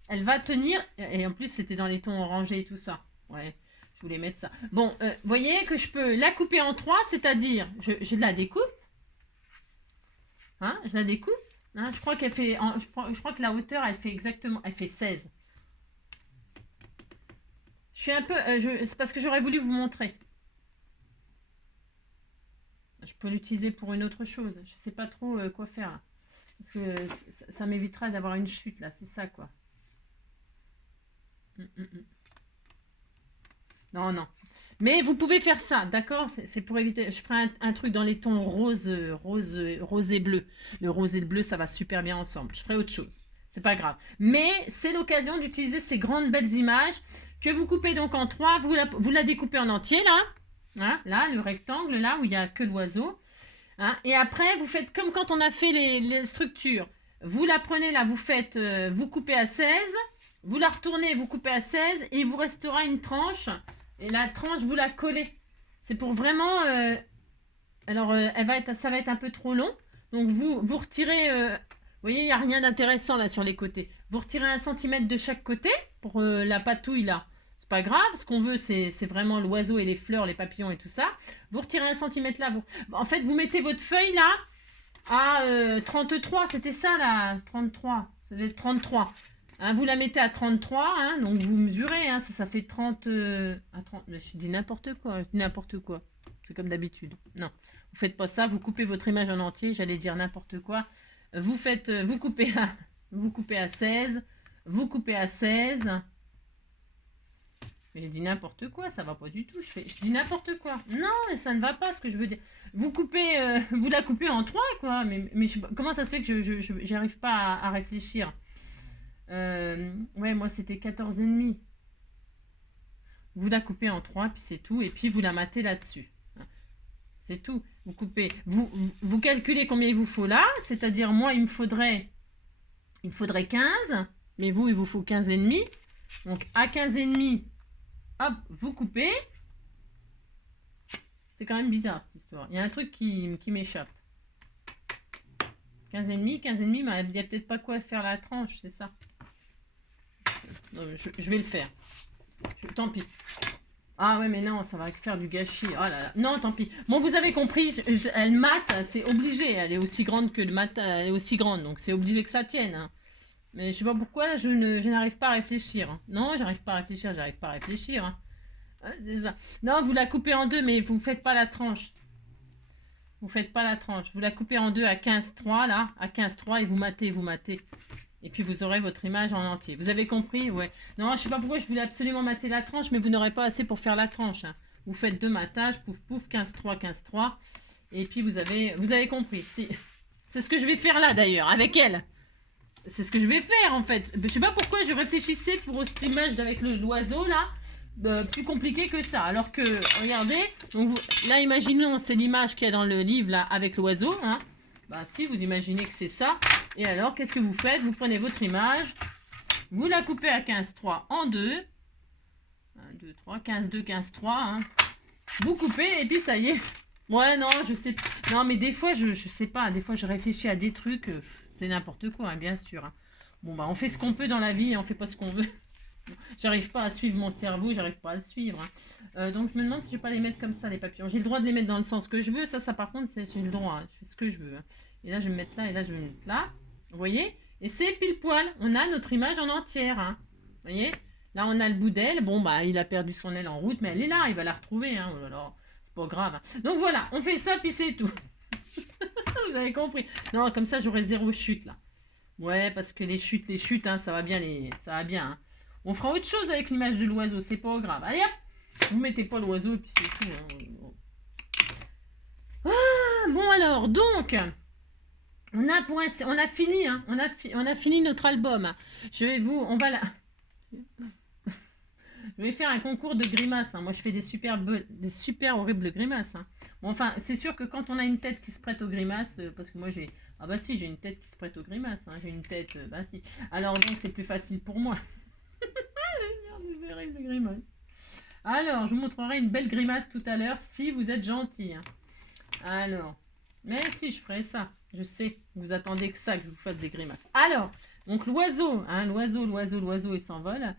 Elle va tenir, et en plus c'était dans les tons orangés et tout ça. Ouais, je voulais mettre ça. Bon, vous voyez que je peux la couper en trois, c'est-à-dire, je la découpe. Hein, je la découpe. Hein, je crois qu'elle fait, je crois que la hauteur, elle fait exactement, elle fait 16. Je suis un peu, c'est parce que j'aurais voulu vous montrer. Je peux l'utiliser pour une autre chose. Je sais pas trop quoi faire là. Parce que ça m'évitera d'avoir une chute là, c'est ça quoi. Non, non. Mais vous pouvez faire ça, d'accord? C'est pour éviter. Je ferai un truc dans les tons rose, rose et bleu. Le rose et le bleu, ça va super bien ensemble. Je ferai autre chose. C'est pas grave. Mais c'est l'occasion d'utiliser ces grandes belles images que vous coupez donc en trois. Vous la découpez en entier là. Hein, là, le rectangle là où il n'y a que l'oiseau. Hein, et après, vous faites comme quand on a fait les structures. Vous la prenez là, vous faites, vous coupez à 16. Vous la retournez, vous coupez à 16 et il vous restera une tranche. Et la tranche, vous la collez. C'est pour vraiment... alors, ça va être un peu trop long. Donc, vous retirez... vous voyez, il n'y a rien d'intéressant là sur les côtés. Vous retirez 1 cm de chaque côté pour la patouille là. C'est pas grave. Ce qu'on veut, c'est vraiment l'oiseau et les fleurs, les papillons et tout ça. Vous retirez 1 cm là. En fait, vous mettez votre feuille là à 33. C'était ça là, 33. Ça devait être 33. Hein, vous la mettez à 33, hein, donc vous mesurez, hein, ça fait 30, à 30. Je dis n'importe quoi, c'est comme d'habitude. Non, vous faites pas ça, vous coupez votre image en entier, j'allais dire n'importe quoi. Vous faites, vous coupez à 16, vous coupez à 16. Mais je dis n'importe quoi, ça va pas du tout, je dis n'importe quoi. Non, ça ne va pas ce que je veux dire. Vous coupez, vous la coupez en 3, quoi, mais comment ça se fait que je n'arrive pas à réfléchir? Ouais, moi c'était 14,5. Vous la coupez en 3, puis c'est tout. Et puis vous la matez là-dessus. C'est tout. Vous coupez. Vous calculez combien il vous faut là. C'est-à-dire, moi, il me faudrait 15. Mais vous, il vous faut 15,5. Donc, à 15,5, hop, vous coupez. C'est quand même bizarre cette histoire. Il y a un truc qui m'échappe. 15,5, mais il n'y a peut-être pas quoi faire la tranche, c'est ça. Non, je vais le faire. Tant pis. Ah ouais, mais non, ça va faire du gâchis. Oh là là. Non, tant pis. Bon, vous avez compris, elle mate, c'est obligé. Elle est aussi grande que le mat, elle est aussi grande, donc c'est obligé que ça tienne. Hein. Mais je sais pas pourquoi, je n'arrive pas à réfléchir. Hein. Non, j'arrive pas à réfléchir. Hein. C'est ça. Non, vous la coupez en deux, mais vous faites pas la tranche. Vous la coupez en deux à 15,3 là, à 15,3 et vous matez. Et puis vous aurez votre image en entier. Vous avez compris? Ouais. Non, je sais pas pourquoi je voulais absolument mater la tranche, mais vous n'aurez pas assez pour faire la tranche. Hein. Vous faites 2 matages, pouf pouf, 15,3. Et puis vous avez compris. Si. C'est ce que je vais faire là d'ailleurs, avec elle. C'est ce que je vais faire en fait. Je sais pas pourquoi je réfléchissais pour cette image avec l'oiseau là. Plus compliqué que ça. Alors que, regardez, donc là imaginons, c'est l'image qu'il y a dans le livre là avec l'oiseau. Hein. Bah si, vous imaginez que c'est ça. Et alors, qu'est-ce que vous faites? Vous prenez votre image, vous la coupez à 15,3 en deux. 1, 2, 3, 15,2, 15,3. Hein. Vous coupez et puis ça y est. Ouais, non, je sais. Non, mais des fois, je sais pas. Des fois, je réfléchis à des trucs. C'est n'importe quoi, hein, bien sûr. Hein. Bon, bah, on fait ce qu'on peut dans la vie et on fait pas ce qu'on veut. J'arrive pas à suivre mon cerveau, j'arrive pas à le suivre. Hein. Donc je me demande si je vais pas les mettre comme ça, les papillons. J'ai le droit de les mettre dans le sens que je veux. Ça par contre, j'ai le droit. Hein. Je fais ce que je veux. Hein. Et là, je vais me mettre là et là, je vais me mettre là. Vous voyez? Et c'est pile poil. On a notre image en entière. Hein. Vous voyez? Là, on a le bout d'elle. Bon, bah, il a perdu son aile en route, mais elle est là. Il va la retrouver. Hein. Oh là là. c'est pas grave. Donc voilà, on fait ça, puis c'est tout. Vous avez compris. Non, comme ça, j'aurai 0 chute, là. Ouais, parce que les chutes, hein, ça va bien. Ça va bien. Hein. On fera autre chose avec l'image de l'oiseau, c'est pas grave. Allez, hop, vous mettez pas l'oiseau, et puis c'est tout. Hein. Ah, bon alors, donc, on a fini, hein, on a fini notre album. On va là. Je vais faire un concours de grimaces. Hein. Moi, je fais des super horribles grimaces. Hein. Bon, enfin, c'est sûr que quand on a une tête qui se prête aux grimaces, parce que moi j'ai... Ah bah si, j'ai une tête qui se prête aux grimaces. Hein. J'ai une tête... bah si. Alors donc, c'est plus facile pour moi. Je vais faire des horribles grimaces. Alors, je vous montrerai une belle grimace tout à l'heure si vous êtes gentil. Hein. Alors, mais si, je ferai ça. Je sais, vous attendez que ça, que je vous fasse des grimaces. Alors, donc l'oiseau, hein, l'oiseau, il s'envole.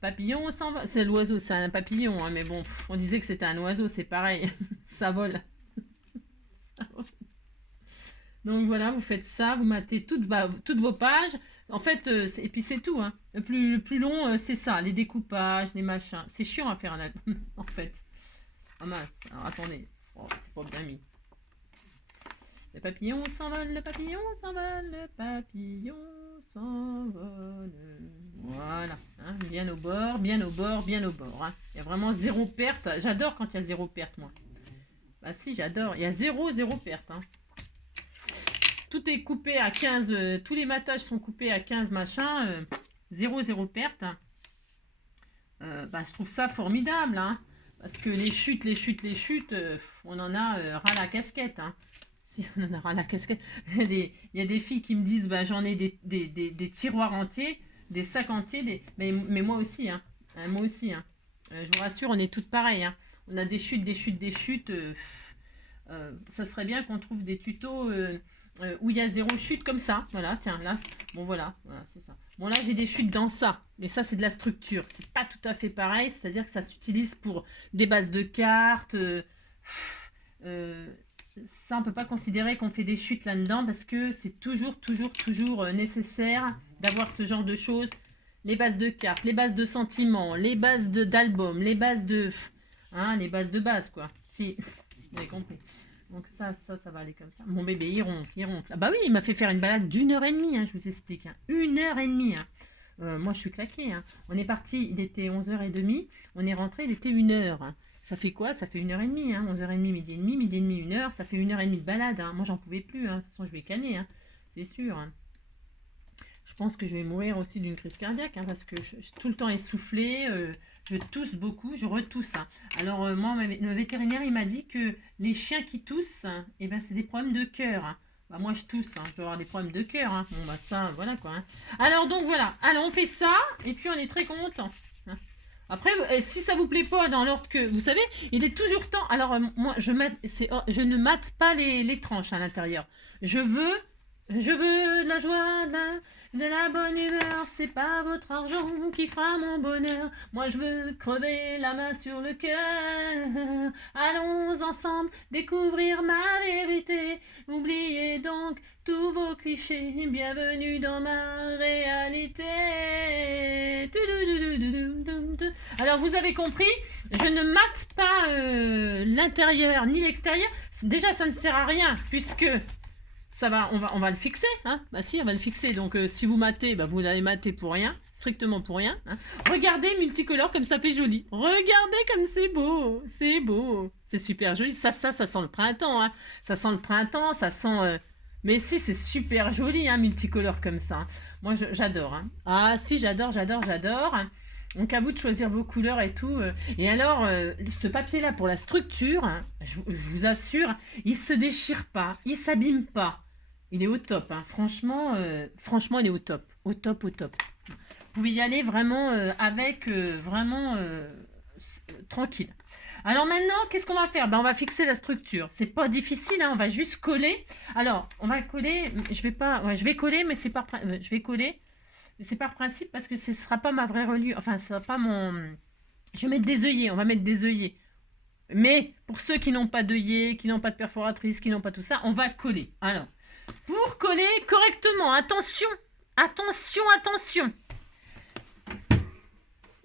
Papillon, s'envole. C'est l'oiseau, c'est un papillon, hein, mais bon, on disait que c'était un oiseau, c'est pareil. Ça vole. Ça vole. Donc voilà, vous faites ça, vous matez toutes vos pages. En fait, et puis c'est tout. Hein. Le plus long, c'est ça, les découpages, les machins. C'est chiant à faire un album, en fait. Ah mince, alors attendez. Oh, c'est pas bien mis. Le papillon s'envole, le papillon s'envole, le papillon s'envole. Voilà, hein, bien au bord, bien au bord, bien au bord. Hein. Il y a vraiment 0 perte. J'adore quand il y a 0 perte, moi. Bah si, j'adore. Il y a 0 perte. Hein. Tout est coupé à 15, tous les matages sont coupés à 15 machin, 0 perte. Hein. Bah, je trouve ça formidable. Hein. Parce que les chutes, on en a ras la casquette. Hein. Si on en a ras la casquette. Il y a des filles qui me disent, bah, j'en ai des tiroirs entiers, des sacs entiers, mais moi aussi. Hein. Moi aussi. Hein. Je vous rassure, on est toutes pareilles. Hein. On a des chutes. Ça serait bien qu'on trouve des tutos où il y a 0 chute comme ça. Voilà, tiens, là, bon voilà c'est ça. Bon là, j'ai des chutes dans ça. Mais ça, c'est de la structure. C'est pas tout à fait pareil. C'est-à-dire que ça s'utilise pour des bases de cartes. Ça, on peut pas considérer qu'on fait des chutes là-dedans parce que c'est toujours nécessaire d'avoir ce genre de choses. Les bases de cartes, les bases de sentiments, les bases d'albums, les bases de... Hein, les bases de base, quoi. Si, vous avez compris. Donc ça va aller comme ça. Mon bébé, il ronfle. Ah bah oui, il m'a fait faire une balade d'1h30, hein, je vous explique. Hein. 1h30. Hein. Moi, je suis claquée. Hein. On est parti, il était 11h30. On est rentré, il était 1h. Hein. Ça fait quoi? Ça fait 1h30. Hein. 11h30, midi et demi, 1h. Ça fait 1h30 de balade. Hein. Moi, j'en pouvais plus. Hein. De toute façon, je vais canner. Hein. C'est sûr. Hein. Je pense que je vais mourir aussi d'une crise cardiaque. Hein, parce que je suis tout le temps essoufflée. Je tousse beaucoup, je retousse. Hein. Alors, moi, le vétérinaire, il m'a dit que les chiens qui toussent, eh ben, c'est des problèmes de cœur. Hein. Bah, moi, je tousse, hein. Je dois avoir des problèmes de cœur. Hein. Bon, bah, ça, voilà quoi. Hein. Alors, donc, voilà. Alors, on fait ça, et puis on est très content. Hein. Après, si ça vous plaît pas dans l'ordre que... Vous savez, il est toujours temps... Alors, moi, je ne mate pas les tranches à l'intérieur. Je veux de la joie, de la bonne humeur, c'est pas votre argent qui fera mon bonheur. Moi je veux crever la main sur le cœur. Allons ensemble découvrir ma vérité. Oubliez donc tous vos clichés. Bienvenue dans ma réalité. Alors vous avez compris, je ne mate pas l'intérieur ni l'extérieur. Déjà ça ne sert à rien puisque... Ça va, on va le fixer, hein. Bah si, on va le fixer. Donc si vous matez, bah, vous l'avez maté pour rien, strictement pour rien. Hein. Regardez multicolore comme ça fait joli. Regardez comme c'est beau, c'est super joli. Ça sent le printemps, hein. Ça sent le printemps, ça sent. Mais si, c'est super joli, hein, multicolore comme ça. Hein. Moi, j'adore. Hein. Ah si, j'adore. Donc à vous de choisir vos couleurs et tout. Et alors, ce papier-là pour la structure, hein, je vous assure, il se déchire pas, il s'abîme pas. Il est au top. Hein. Franchement, il est au top. Au top. Vous pouvez y aller vraiment avec tranquille. Alors maintenant, qu'est-ce qu'on va faire? On va fixer la structure. C'est pas difficile, hein, on va juste coller. Alors, on va coller. Je vais coller, mais c'est pas. Je vais coller. Mais c'est par principe parce que ce ne sera pas ma vraie reliure. Enfin, ce sera pas mon... Je vais mettre des œillets. On va mettre des œillets. Mais pour ceux qui n'ont pas d'œillets, qui n'ont pas de perforatrice, qui n'ont pas tout ça, on va coller. Alors, pour coller correctement, attention.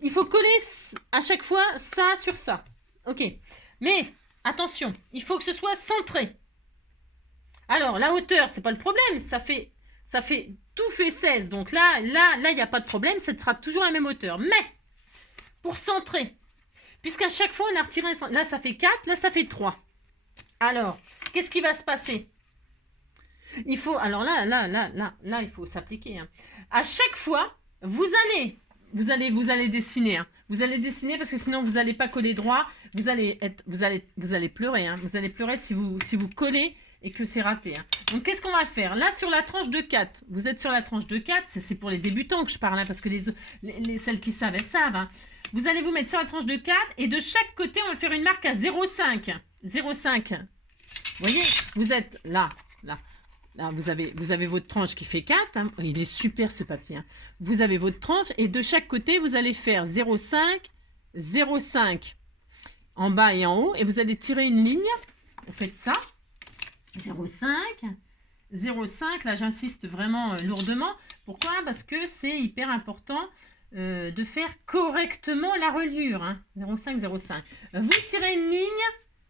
Il faut coller à chaque fois ça sur ça. Ok. Mais attention, il faut que ce soit centré. Alors, la hauteur, c'est pas le problème. Tout fait 16. Donc là, il n'y a pas de problème. Ça sera toujours la même hauteur. Mais, pour centrer, puisqu'à chaque fois, on a retiré un... Là, ça fait 4. Là, ça fait 3. Alors, qu'est-ce qui va se passer? Il faut... Alors là, il faut s'appliquer. Hein. À chaque fois, vous allez dessiner. Hein. Vous allez dessiner parce que sinon, vous n'allez pas coller droit. Vous allez pleurer. Hein. Vous allez pleurer si vous collez et que c'est raté. Hein. Donc, qu'est-ce qu'on va faire? Là, sur la tranche de 4, vous êtes sur la tranche de 4, c'est pour les débutants que je parle, hein, parce que celles qui savent, elles savent. Hein. Vous allez vous mettre sur la tranche de 4, et de chaque côté, on va faire une marque à 0,5. 0,5. Vous voyez, vous êtes là. Là, vous avez votre tranche qui fait 4. Hein. Il est super, ce papier. Hein. Vous avez votre tranche, et de chaque côté, vous allez faire 0,5, 0,5. En bas et en haut, et vous allez tirer une ligne. Vous faites ça. 0,5, 0,5, là j'insiste vraiment lourdement. Pourquoi? Parce que c'est hyper important de faire correctement la reliure. Hein. 0,5, 0,5. Vous tirez une ligne,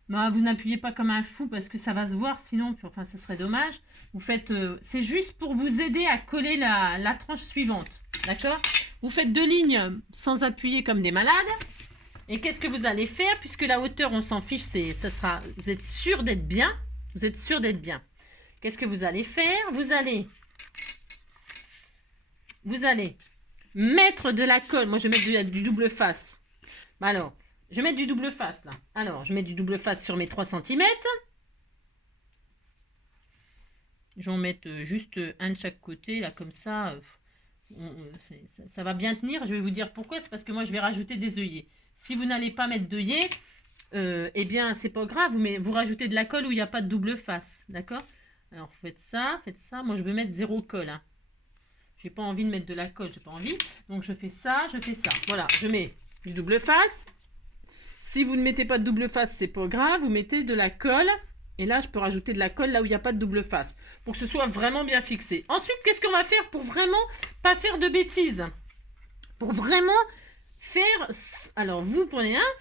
bah, vous n'appuyez pas comme un fou parce que ça va se voir, sinon, enfin, ça serait dommage. Vous faites, c'est juste pour vous aider à coller la tranche suivante. D'accord? Vous faites 2 lignes sans appuyer comme des malades. Et qu'est-ce que vous allez faire? Puisque la hauteur, on s'en fiche, vous êtes sûr d'être bien. Vous êtes sûr d'être bien. Qu'est-ce que vous allez faire? Vous allez mettre de la colle. Moi, je vais mettre du double face. Alors, je vais mettre du double face, là. Alors, je mets du double face sur mes 3 cm. Je vais en mettre juste un de chaque côté, là, comme ça. Ça va bien tenir. Je vais vous dire pourquoi. C'est parce que moi, je vais rajouter des œillets. Si vous n'allez pas mettre d'œillets, eh bien, c'est pas grave, mais vous rajoutez de la colle où il n'y a pas de double face, d'accord? Alors, faites ça. Moi, je veux mettre 0 colle. Hein. J'ai pas envie de mettre de la colle, j'ai pas envie. Donc, je fais ça. Voilà, je mets du double face. Si vous ne mettez pas de double face, c'est pas grave. Vous mettez de la colle. Et là, je peux rajouter de la colle là où il n'y a pas de double face. Pour que ce soit vraiment bien fixé. Ensuite, qu'est-ce qu'on va faire pour vraiment pas faire de bêtises? Pour vraiment faire... Alors, vous prenez un...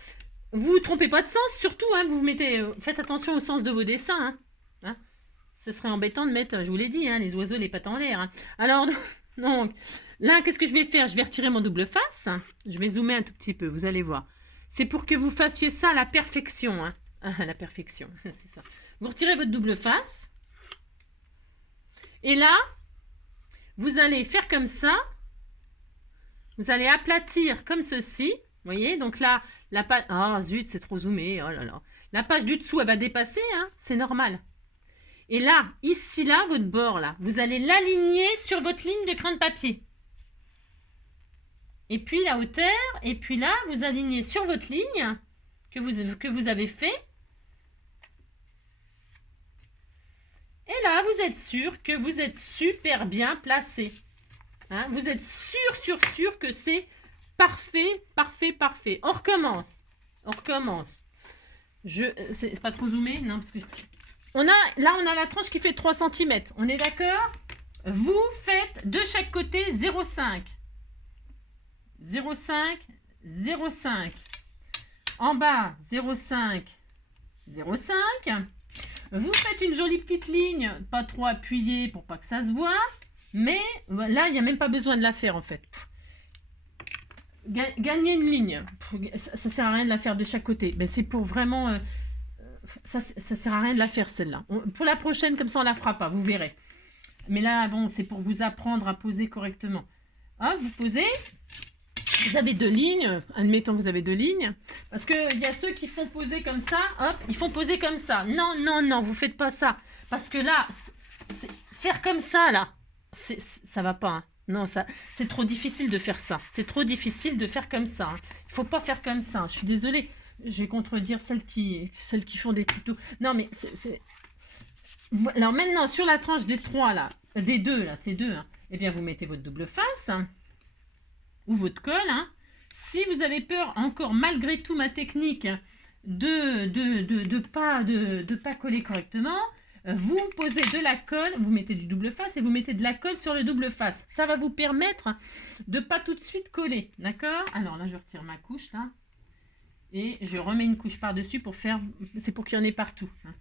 Vous ne trompez pas de sens, surtout, hein, vous mettez, faites attention au sens de vos dessins. Hein. Ce serait embêtant de mettre, je vous l'ai dit, hein, les oiseaux, les pattes en l'air. Hein. Alors, donc, là, qu'est-ce que je vais faire? Je vais retirer mon double face. Je vais zoomer un tout petit peu, vous allez voir. C'est pour que vous fassiez ça à la perfection. Hein. Ah, la perfection, c'est ça. Vous retirez votre double face. Et là, vous allez faire comme ça. Vous allez aplatir comme ceci. Vous voyez, donc là, la page... Ah, zut, c'est trop zoomé. Oh là là. La page du dessous, elle va dépasser, hein, c'est normal. Et là, ici, là, votre bord, là, vous allez l'aligner sur votre ligne de crin de papier. Et puis la hauteur, et puis là, vous alignez sur votre ligne que vous avez fait. Et là, vous êtes sûr que vous êtes super bien placé. Hein, vous êtes sûr que c'est parfait. On recommence. C'est pas trop zoomé, non, parce que on a la tranche qui fait 3 cm. On est d'accord? Vous faites de chaque côté 0,5. 0,5, 0,5. En bas, 0,5, 0,5. Vous faites une jolie petite ligne, pas trop appuyée pour pas que ça se voit. Mais là, il n'y a même pas besoin de la faire en fait. Gagner une ligne, ça sert à rien de la faire de chaque côté. Mais c'est pour vraiment... ça sert à rien de la faire celle-là. Pour la prochaine, comme ça, on la fera pas, vous verrez. Mais là, bon, c'est pour vous apprendre à poser correctement. Hein, vous posez, vous avez 2 lignes. Admettons, vous avez 2 lignes. Parce qu'il y a ceux qui font poser comme ça. Hop, ils font poser comme ça. Non, vous faites pas ça. Parce que là, faire comme ça, là, ça va pas. Hein. Non, c'est trop difficile de faire ça. C'est trop difficile de faire comme ça. Hein. Il faut pas faire comme ça. Je suis désolée. Je vais contredire celles qui font des tutos. Non, mais alors maintenant, sur la tranche des 3, là, des 2, là, c'est 2, hein, eh bien, vous mettez votre double face hein, ou votre colle. Hein. Si vous avez peur, encore malgré tout ma technique, de pas coller correctement, vous posez de la colle, vous mettez du double face et vous mettez de la colle sur le double face. Ça va vous permettre de pas tout de suite coller, d'accord? Alors là, je retire ma couche, là. Et je remets une couche par-dessus pour faire... C'est pour qu'il y en ait partout. Hein.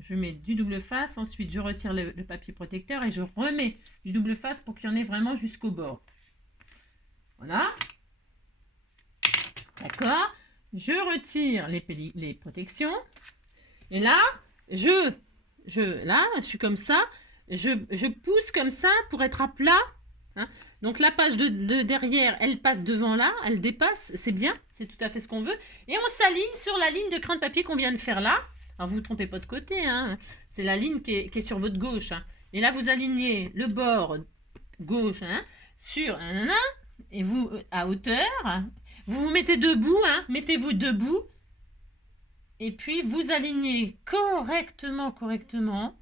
Je mets du double face. Ensuite, je retire le papier protecteur et je remets du double face pour qu'il y en ait vraiment jusqu'au bord. Voilà. D'accord. Je retire les protections. Et là, je suis comme ça. Je pousse comme ça pour être à plat. Hein. Donc la page de derrière, elle passe devant là, elle dépasse, c'est bien, c'est tout à fait ce qu'on veut. Et on s'aligne sur la ligne de crin de papier qu'on vient de faire là. Alors vous ne vous trompez pas de côté, hein. C'est la ligne qui est sur votre gauche. Hein. Et là vous alignez le bord gauche hein, sur et vous à hauteur. Vous vous mettez debout, hein, mettez-vous debout. Et puis vous alignez correctement.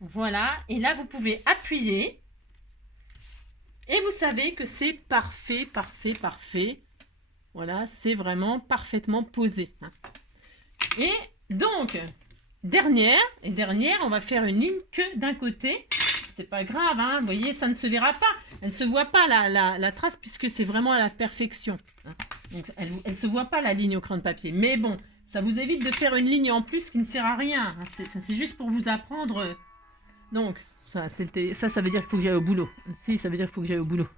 Voilà, et là vous pouvez appuyer. Et vous savez que c'est parfait. Voilà, c'est vraiment parfaitement posé. Hein. Et donc, dernière, on va faire une ligne que d'un côté. C'est pas grave, hein, vous voyez, ça ne se verra pas. Elle ne se voit pas la trace puisque c'est vraiment à la perfection. Hein. Donc, elle ne se voit pas la ligne au crayon de papier. Mais bon, ça vous évite de faire une ligne en plus qui ne sert à rien. Hein. C'est juste pour vous apprendre. Donc, ça veut dire qu'il faut que j'aille au boulot. Si, ça veut dire qu'il faut que j'aille au boulot.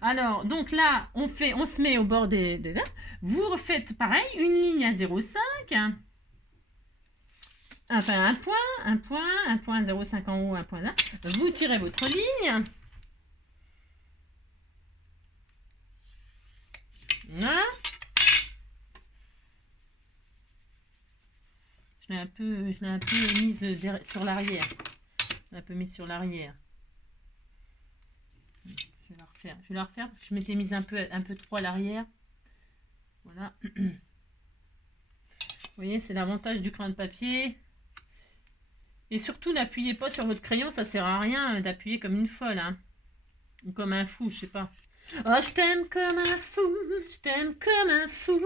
Alors, donc là, on se met au bord des là. Vous refaites pareil, une ligne à 0,5. Enfin, un point, 0,5 en haut, un point là. Vous tirez votre ligne. Voilà. Je l'ai un peu mise sur l'arrière. Je vais la refaire parce que je m'étais mise un peu trop à l'arrière. Voilà. Vous voyez, c'est l'avantage du crayon de papier. Et surtout, n'appuyez pas sur votre crayon, ça sert à rien d'appuyer comme une folle. Hein. Ou comme un fou, je sais pas. Oh, je t'aime comme un fou, je t'aime comme un fou.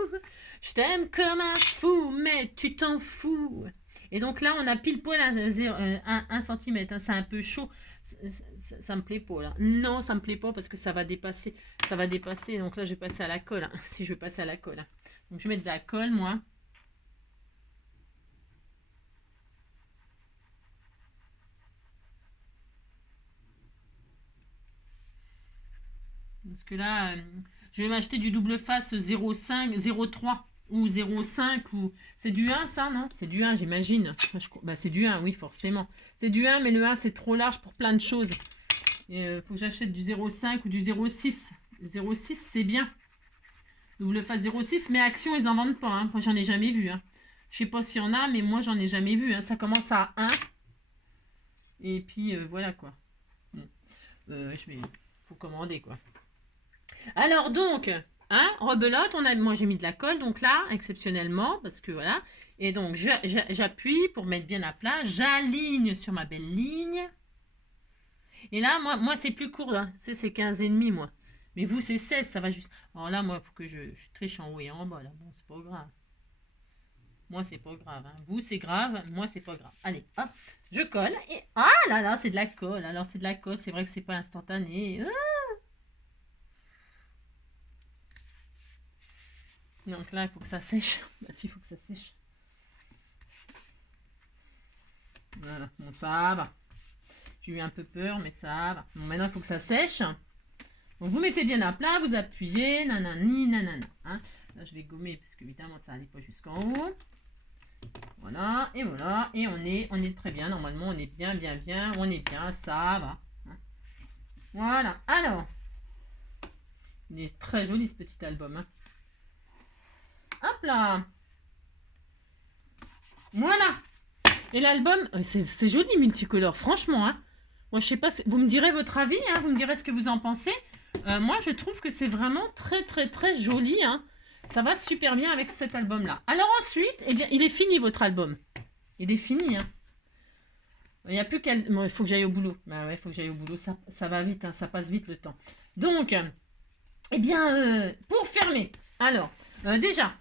Je t'aime comme un fou, mais tu t'en fous. Et donc là, on a pile poil 1 cm. Hein, c'est un peu chaud. Ça me plaît pas là. Non, ça me plaît pas parce que ça va dépasser. Donc là, je vais passer à la colle. Hein, si je veux passer à la colle. Hein. Donc je vais mettre de la colle, moi. Parce que là, je vais m'acheter du double face 0,5, 0,3 ou 0,5 ou... C'est du 1 ça, non? C'est du 1 j'imagine. Bah, c'est du 1, oui forcément. C'est du 1 mais le 1 c'est trop large pour plein de choses. Il faut que j'achète du 0,5 ou du 0,6. Le 0,6 c'est bien. Double face 0,6 mais Action ils en vendent pas. Hein. Moi j'en ai jamais vu. Hein. Je sais pas s'il y en a mais moi j'en ai jamais vu. Hein. Ça commence à 1. Et puis voilà quoi. Faut commander quoi. Alors donc, hein, rebelote, moi j'ai mis de la colle, donc là, exceptionnellement, parce que voilà, et donc j'appuie pour mettre bien à plat, j'aligne sur ma belle ligne, et là, moi c'est plus court, hein. C'est 15,5 moi, mais vous c'est 16, ça va juste, alors là, moi, il faut que je triche en haut et en bas, là, bon, c'est pas grave, moi c'est pas grave, hein. Vous c'est grave, moi c'est pas grave, allez, hop, je colle, et ah là, c'est de la colle, alors c'est de la colle, c'est vrai que c'est pas instantané, Donc là, il faut que ça sèche. Bah si, il faut que ça sèche. Voilà, bon ça va. J'ai eu un peu peur, mais ça va. Bon, maintenant, il faut que ça sèche. Donc vous mettez bien à plat, vous appuyez, nanana. Hein. Là, je vais gommer, parce qu'évidemment, ça n'allait pas jusqu'en haut. Voilà, et on est très bien. Normalement, on est bien, on est bien, ça va. Hein. Voilà, alors. Il est très joli, ce petit album. Hein. Hop là. Voilà. Et l'album, c'est joli multicolore, franchement. Hein. Moi, je sais pas, vous me direz votre avis, hein, vous me direz ce que vous en pensez. Moi, je trouve que c'est vraiment très joli. Hein. Ça va super bien avec cet album-là. Alors ensuite, eh bien, il est fini votre album. Il est fini. Hein. Il n'y a plus qu'à... Bon, il faut que j'aille au boulot. Bah ouais, il faut que j'aille au boulot. Ça va vite, hein, ça passe vite le temps. Donc, eh bien, pour fermer... Alors, déjà.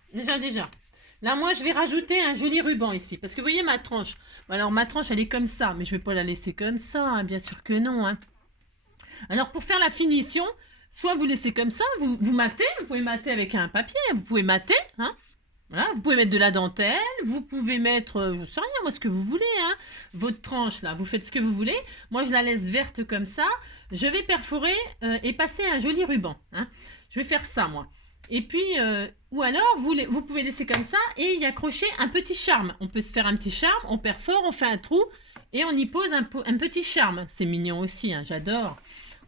Là, moi, je vais rajouter un joli ruban ici. Parce que vous voyez ma tranche. Alors, ma tranche, elle est comme ça. Mais je ne vais pas la laisser comme ça. Hein, bien sûr que non. Hein. Alors, pour faire la finition, soit vous laissez comme ça, vous matez, vous pouvez mater avec un papier, vous pouvez mater, hein. Voilà, vous pouvez mettre de la dentelle, vous pouvez mettre, je sais rien, moi, ce que vous voulez, hein. Votre tranche, là, vous faites ce que vous voulez. Moi, je la laisse verte comme ça. Je vais perforer et passer un joli ruban, hein. Je vais faire ça, moi. Et puis, ou alors, vous pouvez laisser comme ça et y accrocher un petit charme. On peut se faire un petit charme, on perfore, on fait un trou et on y pose un petit charme. C'est mignon aussi, hein, j'adore.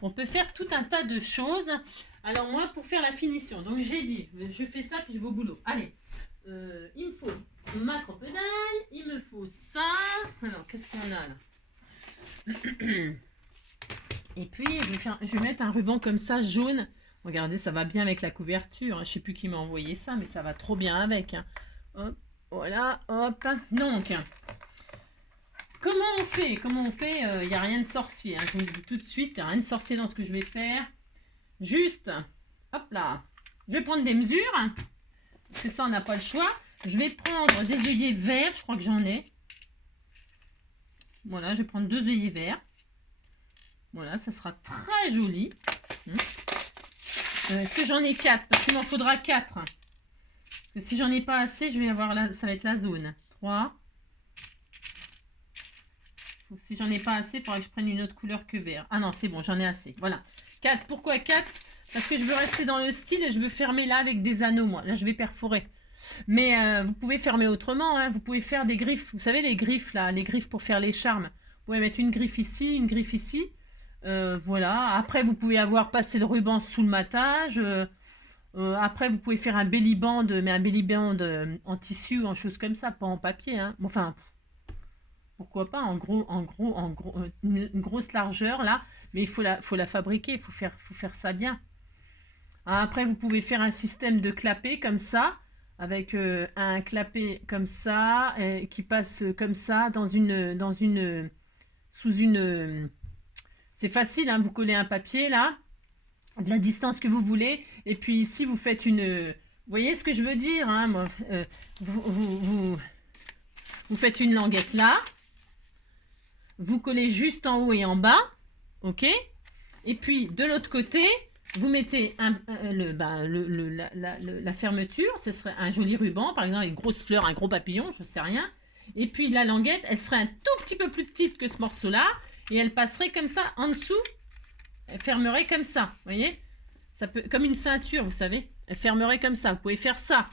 On peut faire tout un tas de choses. Alors, moi, pour faire la finition, donc j'ai dit, je fais ça puis je vais au boulot. Allez. Il me faut ma crotte d'ail, il me faut ça. Alors, qu'est-ce qu'on a là? Et puis, je vais mettre un ruban comme ça, jaune. Regardez, ça va bien avec la couverture. Je ne sais plus qui m'a envoyé ça, mais ça va trop bien avec. Hop, voilà, hop. Donc, comment on fait? Il n'y a rien de sorcier. Hein. Je vous le dis tout de suite, il n'y a rien de sorcier dans ce que je vais faire. Juste, hop là, je vais prendre des mesures. Parce que ça, on n'a pas le choix. Je vais prendre des œillets verts. Je crois que j'en ai. Voilà, je vais prendre 2 œillets verts. Voilà, ça sera très joli. Est-ce que j'en ai 4? Parce qu'il m'en faudra 4. Parce que si j'en ai pas assez, je vais avoir là, ça va être la zone. 3. Donc, si j'en ai pas assez, il faudra que je prenne une autre couleur que vert. Ah non, c'est bon, j'en ai assez. Voilà. 4. Pourquoi 4? Parce que je veux rester dans le style et je veux fermer là avec des anneaux, moi. Là, je vais perforer. Mais vous pouvez fermer autrement. Hein. Vous pouvez faire des griffes. Vous savez, les griffes, là. Les griffes pour faire les charmes. Vous pouvez mettre une griffe ici, une griffe ici. Voilà. Après, vous pouvez avoir passé le ruban sous le matage. Après, vous pouvez faire un belly band, mais un belly band en tissu, en chose comme ça, pas en papier. Hein. Enfin, pourquoi pas, une grosse largeur, là. Mais il faut la fabriquer. Il faut faire ça bien. Après, vous pouvez faire un système de clapet comme ça, avec un clapet comme ça, qui passe comme ça sous une. C'est facile, hein, vous collez un papier là, de la distance que vous voulez, et puis ici vous faites une. Vous voyez ce que je veux dire, hein, moi, vous faites une languette là, vous collez juste en haut et en bas, ok, et puis de l'autre côté. Vous mettez la fermeture, ce serait un joli ruban, par exemple, une grosse fleur, un gros papillon, je ne sais rien. Et puis la languette, elle serait un tout petit peu plus petite que ce morceau-là, et elle passerait comme ça en dessous, elle fermerait comme ça, vous voyez? Ça peut, comme une ceinture, vous savez, elle fermerait comme ça, vous pouvez faire ça.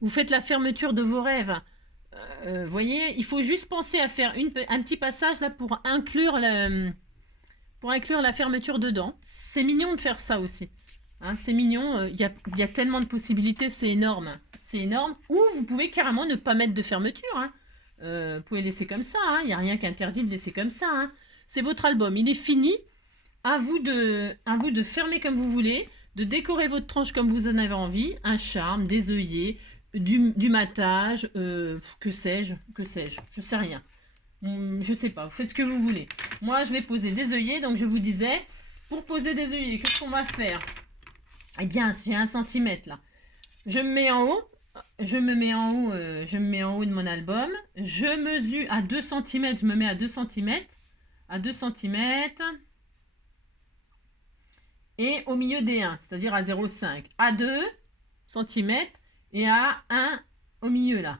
Vous faites la fermeture de vos rêves. Vous voyez, il faut juste penser à faire un petit passage là pour inclure la fermeture dedans. C'est mignon de faire ça aussi. Hein, c'est mignon. Il y a tellement de possibilités. C'est énorme. C'est énorme. Ou vous pouvez carrément ne pas mettre de fermeture. Hein. Vous pouvez laisser comme ça. Il n'y a rien qui interdit de laisser comme ça. Hein. C'est votre album. Il est fini. À vous de fermer comme vous voulez. De décorer votre tranche comme vous en avez envie. Un charme, des œillets, du matage. Que sais-je. Je sais rien. Je sais pas, vous faites ce que vous voulez. Moi, je vais poser des œillets, donc je vous disais, pour poser des œillets, qu'est-ce qu'on va faire? Eh bien, j'ai 1 centimètre là. Je me mets en haut, je me mets en haut de mon album. Je mesure à 2 cm, je me mets à 2 cm, à 2 cm, et au milieu des 1, c'est-à-dire à 0,5, à 2 cm et à 1 au milieu là.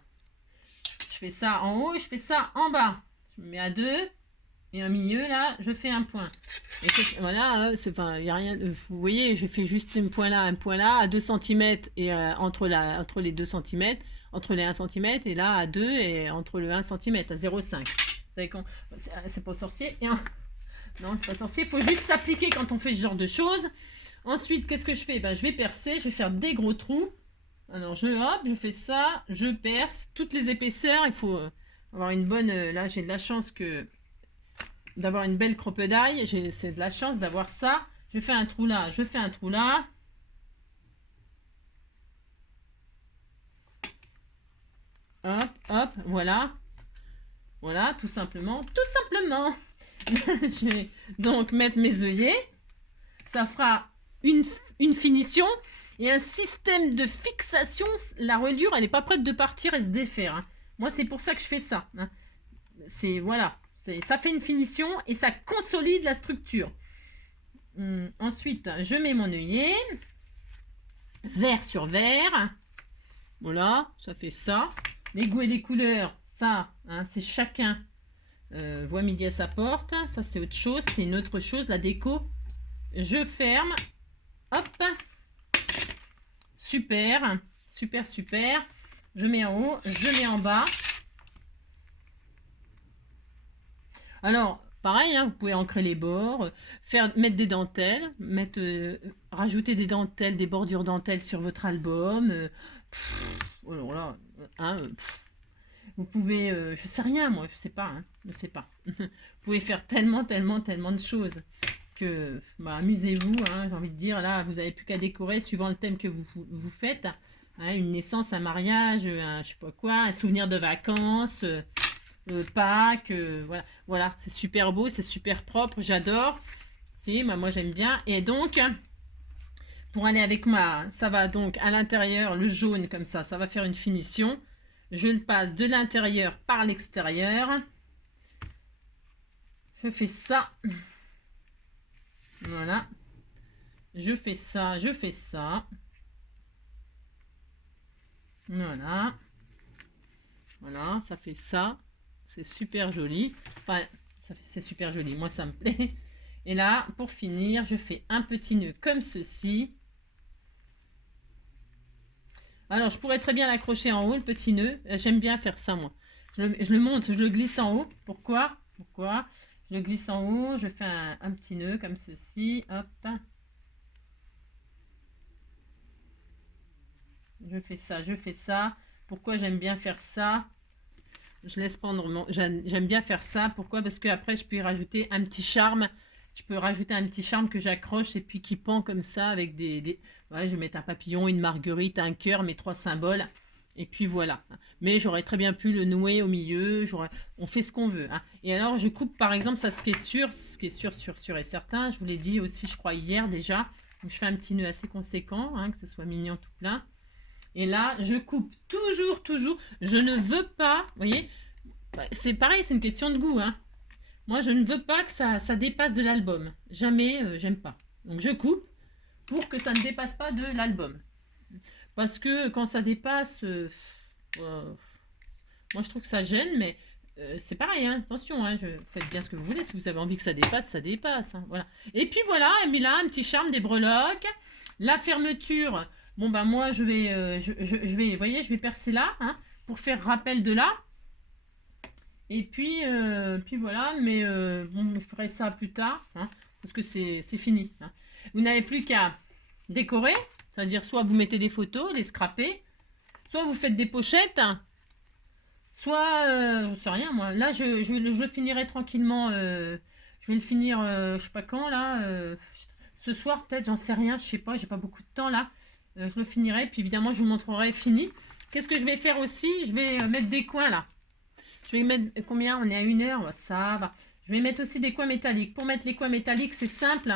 Je fais ça en haut et je fais ça en bas. Je me mets à 2 et au milieu là, je fais un point. Et voilà, il y a rien. Vous voyez, j'ai fait juste un point là, à 2 cm et entre les 2 cm, entre les 1 cm et là à 2 et entre le 1 cm à 0,5. Vous savez quand c'est pas sorcier. Non, c'est pas sorcier. Il faut juste s'appliquer quand on fait ce genre de choses. Ensuite, qu'est-ce que je fais? Je vais percer, je vais faire des gros trous. Alors, je fais ça, je perce. Toutes les épaisseurs, il faut avoir une bonne... Là, j'ai de la chance d'avoir une belle croppe d'ail. C'est de la chance d'avoir ça. Je fais un trou là, je fais un trou là. Hop, hop, voilà. Voilà, tout simplement. Tout simplement. Je vais donc mettre mes œillets. Ça fera une finition. Et un système de fixation, la reliure, elle n'est pas prête de partir et se défaire. Hein. Moi, c'est pour ça que je fais ça. Hein. Voilà, ça fait une finition et ça consolide la structure. Ensuite, je mets mon œillet. Vert sur vert. Voilà, ça fait ça. Les goûts et les couleurs, ça, hein, c'est chacun voit midi à sa porte. Ça, c'est autre chose. C'est une autre chose, la déco. Je ferme. Hop. Super. Super, super. Je mets en haut, je mets en bas. Alors, pareil, hein, vous pouvez ancrer les bords, mettre des dentelles, rajouter des dentelles, des bordures dentelles sur votre album. Alors là, hein, vous pouvez, je sais rien, moi, je sais pas, hein, je sais pas. Vous pouvez faire tellement de choses que, bah, amusez-vous, hein, j'ai envie de dire. Là, vous n'avez plus qu'à décorer suivant le thème que vous faites. Hein, une naissance, un mariage, un je sais pas quoi, un souvenir de vacances. Pâques, voilà, voilà, c'est super beau, c'est super propre, j'adore. Si, moi j'aime bien. Et donc, pour aller avec ça va donc à l'intérieur, le jaune comme ça va faire une finition. Je le passe de l'intérieur par l'extérieur. Je fais ça. Voilà. Je fais ça, je fais ça. Voilà. Voilà, ça fait ça. C'est super joli. Enfin, c'est super joli. Moi, ça me plaît. Et là, pour finir, je fais un petit nœud comme ceci. Alors, je pourrais très bien l'accrocher en haut, le petit nœud. J'aime bien faire ça, moi. Je le monte, je le glisse en haut. Pourquoi? Je le glisse en haut, je fais un petit nœud comme ceci. Hop. Je fais ça, je fais ça. Pourquoi j'aime bien faire ça? Je laisse pendre j'aime bien faire ça. Pourquoi? Parce qu'après, je peux y rajouter un petit charme. Je peux rajouter un petit charme que j'accroche et puis qui pend comme ça avec Ouais, je vais mettre un papillon, une marguerite, un cœur, mes 3 symboles. Et puis voilà. Mais j'aurais très bien pu le nouer au milieu. On fait ce qu'on veut. Hein. Et alors, je coupe par exemple, ça ce qui est sûr et certain. Je vous l'ai dit aussi, je crois, hier déjà. Donc, je fais un petit nœud assez conséquent, hein, que ce soit mignon tout plein. Et là, je coupe toujours. Je ne veux pas, vous voyez, c'est pareil, c'est une question de goût. Hein. Moi, je ne veux pas que ça dépasse de l'album. Jamais, j'aime pas. Donc, je coupe pour que ça ne dépasse pas de l'album. Parce que quand ça dépasse, moi, je trouve que ça gêne, mais c'est pareil. Hein. Attention, hein, faites bien ce que vous voulez. Si vous avez envie que ça dépasse, ça dépasse. Hein, voilà. Et puis voilà, et puis là, un petit charme des breloques. La fermeture, bon, bah, moi, je vais, vous voyez, je vais percer là, hein, pour faire rappel de là. Et puis voilà, mais bon, je ferai ça plus tard, hein, parce que c'est fini. Hein. Vous n'avez plus qu'à décorer, c'est-à-dire soit vous mettez des photos, les scraper, soit vous faites des pochettes, soit, je ne sais rien moi, là je le finirai tranquillement, je vais le finir, je sais pas quand là, ce soir peut-être, j'en sais rien, je sais pas, j'ai pas beaucoup de temps là, je le finirai, puis évidemment je vous montrerai fini. Qu'est-ce que je vais faire aussi? Je vais mettre des coins là. Je vais mettre combien? On est à 1 heure, ça va. Je vais mettre aussi des coins métalliques. Pour mettre les coins métalliques, c'est simple.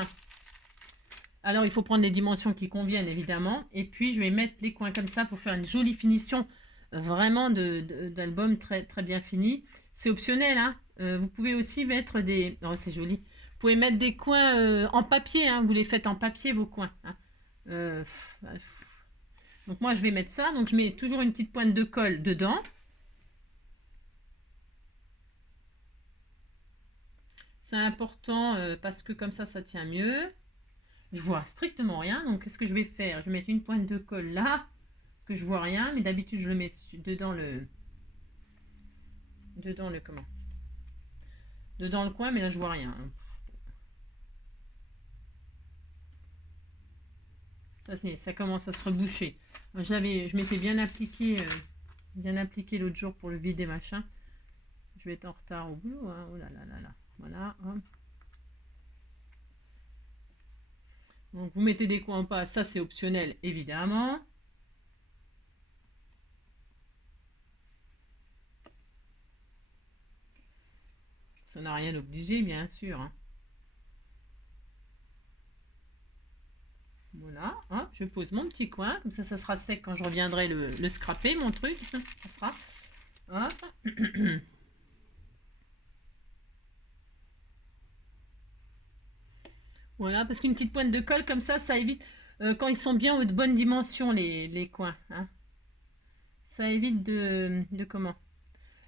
Alors, il faut prendre les dimensions qui conviennent, évidemment. Et puis, je vais mettre les coins comme ça pour faire une jolie finition vraiment d'album très, très bien fini. C'est optionnel. Hein. Vous pouvez aussi mettre des... Oh, c'est joli. Vous pouvez mettre des coins en papier. Hein. Vous les faites en papier, vos coins. Hein. Donc, moi, je vais mettre ça. Donc, je mets toujours une petite pointe de colle dedans. C'est important parce que comme ça tient mieux. Je vois strictement rien. Donc, qu'est-ce que je vais faire? Je vais mettre une pointe de colle là. Parce que je vois rien. Mais d'habitude, je le mets dedans le... comment? Dedans le coin, mais là, je vois rien. Ça commence à se reboucher. Je m'étais bien appliqué l'autre jour pour le vider machin. Je vais être en retard au boulot. Hein. Oh là là là là. Voilà. Hein. Donc vous mettez des coins en pas, ça c'est optionnel évidemment. Ça n'a rien obligé bien sûr. Hein. Voilà, hop, je pose mon petit coin, comme ça sera sec quand je reviendrai le scraper mon truc. Ça sera. Hop. Voilà, parce qu'une petite pointe de colle comme ça évite, quand ils sont bien de bonne dimension, les coins. Hein. Ça évite de comment?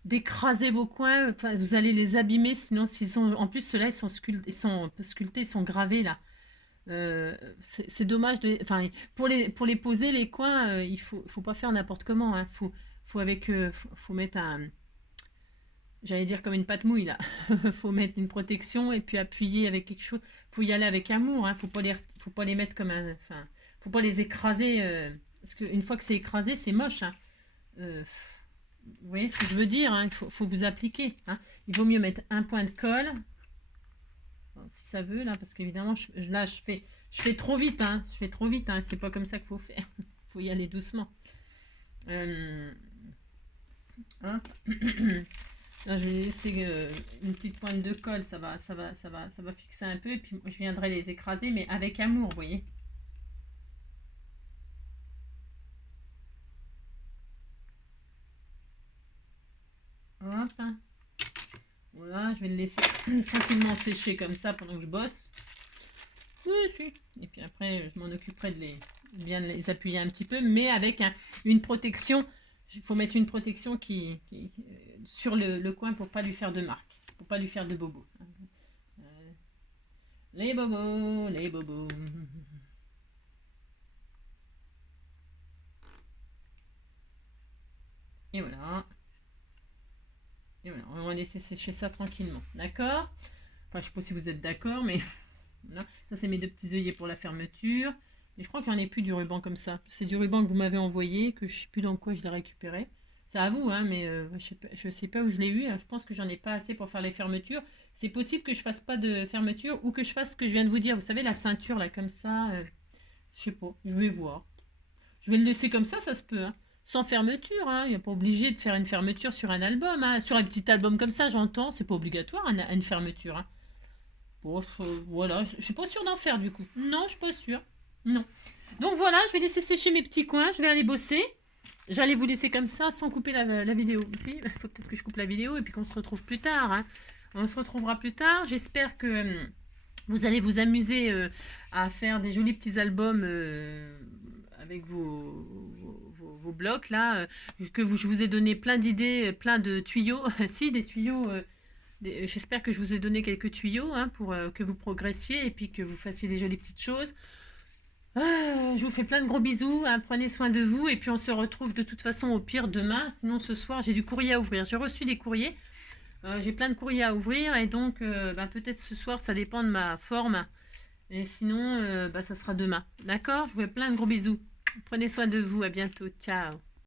D'écraser vos coins. Enfin, vous allez les abîmer, sinon, s'ils sont. En plus, ceux-là, ils sont sculptés, ils sont gravés là. C'est dommage de. Enfin, pour les poser, les coins, faut pas faire n'importe comment. Hein. Faut mettre un. J'allais dire comme une pâte mouille là. Faut mettre une protection et puis appuyer avec quelque chose. Faut y aller avec amour. Hein. Faut pas les mettre comme un. Enfin, faut pas les écraser. Parce qu'une fois que c'est écrasé, c'est moche. Hein. Euh, vous voyez ce que je veux dire, hein. Faut vous appliquer. Hein. Il vaut mieux mettre un point de colle. Bon, si ça veut là, parce qu'évidemment là je fais trop vite. Hein. Je fais trop vite. Hein. C'est pas comme ça qu'il faut faire. Faut y aller doucement. Hop. Là, je vais laisser une petite pointe de colle, ça va fixer un peu, et puis je viendrai les écraser, mais avec amour, vous voyez. Hop. Voilà, je vais le laisser tranquillement sécher comme ça pendant que je bosse. Oui, si. Et puis après, je m'en occuperai de bien les appuyer un petit peu, mais avec une protection. Il faut mettre une protection sur le coin pour pas lui faire de marque, pour pas lui faire de bobos. Les bobos, les bobos. Et voilà. Et voilà, on va laisser sécher ça tranquillement. D'accord? Enfin, je sais pas si vous êtes d'accord, mais voilà. Ça, c'est mes deux petits œillets pour la fermeture. Et je crois que j'en ai plus du ruban comme ça. C'est du ruban que vous m'avez envoyé, que je sais plus dans quoi je l'ai récupéré. C'est à vous, hein, mais je sais pas où je l'ai eu. Je pense que j'en ai pas assez pour faire les fermetures. C'est possible que je fasse pas de fermeture ou que je fasse ce que je viens de vous dire. Vous savez, la ceinture, là, comme ça. Je sais pas, je vais voir. Je vais le laisser comme ça se peut. Hein. Sans fermeture, hein. Il n'y a pas obligé de faire une fermeture sur un album. Hein. Sur un petit album comme ça, j'entends, c'est pas obligatoire une fermeture. Hein. Bon, voilà, je suis pas sûre d'en faire du coup. Non, je suis pas sûre. Non. Donc voilà, je vais laisser sécher mes petits coins, je vais aller bosser. J'allais vous laisser comme ça sans couper la vidéo. Il faut peut-être que je coupe la vidéo et puis qu'on se retrouve plus tard. Hein. On se retrouvera plus tard. J'espère que vous allez vous amuser à faire des jolis petits albums avec vos blocs là. Je vous ai donné plein d'idées, plein de tuyaux. Si, des tuyaux. J'espère que je vous ai donné quelques tuyaux hein, pour que vous progressiez et puis que vous fassiez des jolies petites choses. Je vous fais plein de gros bisous, hein, prenez soin de vous et puis on se retrouve de toute façon au pire demain. Sinon ce soir j'ai du courrier à ouvrir. J'ai reçu des courriers, j'ai plein de courriers à ouvrir et donc peut-être ce soir ça dépend de ma forme. Et sinon ça sera demain. D'accord? Je vous fais plein de gros bisous. Prenez soin de vous, à bientôt. Ciao.